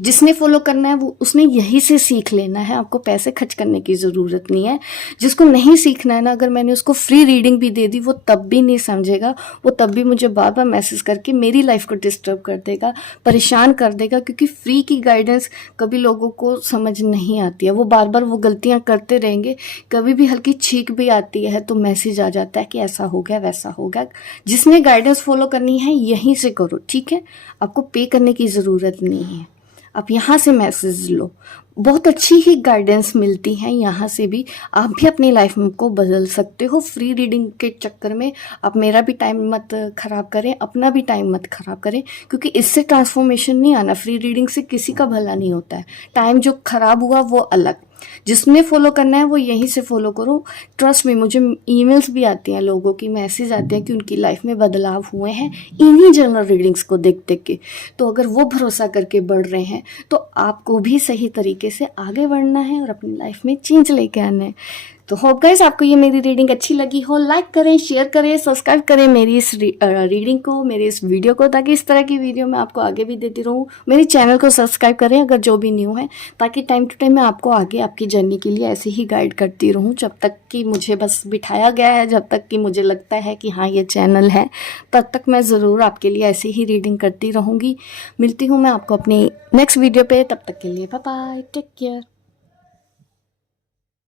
जिसने फॉलो करना है वो उसने यही से सीख लेना है, आपको पैसे खर्च करने की ज़रूरत नहीं है। जिसको नहीं सीखना है ना, अगर मैंने उसको फ्री रीडिंग भी दे दी वो तब भी नहीं समझेगा, वो तब भी मुझे बार बार मैसेज करके मेरी लाइफ को डिस्टर्ब कर देगा, परेशान कर देगा। क्योंकि फ्री की गाइडेंस कभी लोगों को समझ नहीं आती है, वो बार बार वो गलतियाँ करते रहेंगे। कभी भी हल्की छींक भी आती है तो मैसेज आ जाता है कि ऐसा हो गया, वैसा हो गया। जिसने गाइडेंस फॉलो करनी है यहीं से करो, ठीक है? आपको पे करने की ज़रूरत नहीं है। आप यहाँ से मैसेज लो, बहुत अच्छी ही गाइडेंस मिलती है यहाँ से भी। आप भी अपनी लाइफ को बदल सकते हो। फ्री रीडिंग के चक्कर में आप मेरा भी टाइम मत खराब करें, अपना भी टाइम मत खराब करें, क्योंकि इससे ट्रांसफॉर्मेशन नहीं आना। फ्री रीडिंग से किसी का भला नहीं होता है। टाइम जो खराब हुआ वो अलग, जिसमें फॉलो करना है वो यहीं से फॉलो करो। ट्रस्ट में, मुझे ईमेल्स भी आती हैं, लोगों की मैसेज आते हैं कि उनकी लाइफ में बदलाव हुए हैं इन्हीं जनरल रीडिंग्स को देख देख के। तो अगर वो भरोसा करके बढ़ रहे हैं तो आपको भी सही तरीके से आगे बढ़ना है और अपनी लाइफ में चेंज लेके आना है। तो होप गाइस आपको ये मेरी रीडिंग अच्छी लगी हो। लाइक करें, शेयर करें, सब्सक्राइब करें मेरी इस रीडिंग को, मेरे इस वीडियो को, ताकि इस तरह की वीडियो मैं आपको आगे भी देती रहूँ। मेरे चैनल को सब्सक्राइब करें अगर जो भी न्यू है, ताकि टाइम टू टाइम मैं आपको आगे आपकी जर्नी के लिए ऐसे ही गाइड करती रहूँ, जब तक कि मुझे बस बिठाया गया है, जब तक कि मुझे लगता है कि हाँ ये चैनल है, तब तक मैं ज़रूर आपके लिए ऐसे ही रीडिंग करती रहूँगी। मिलती हूँ मैं आपको अपनी नेक्स्ट वीडियो पे, तब तक के लिए बाय बाय, टेक केयर।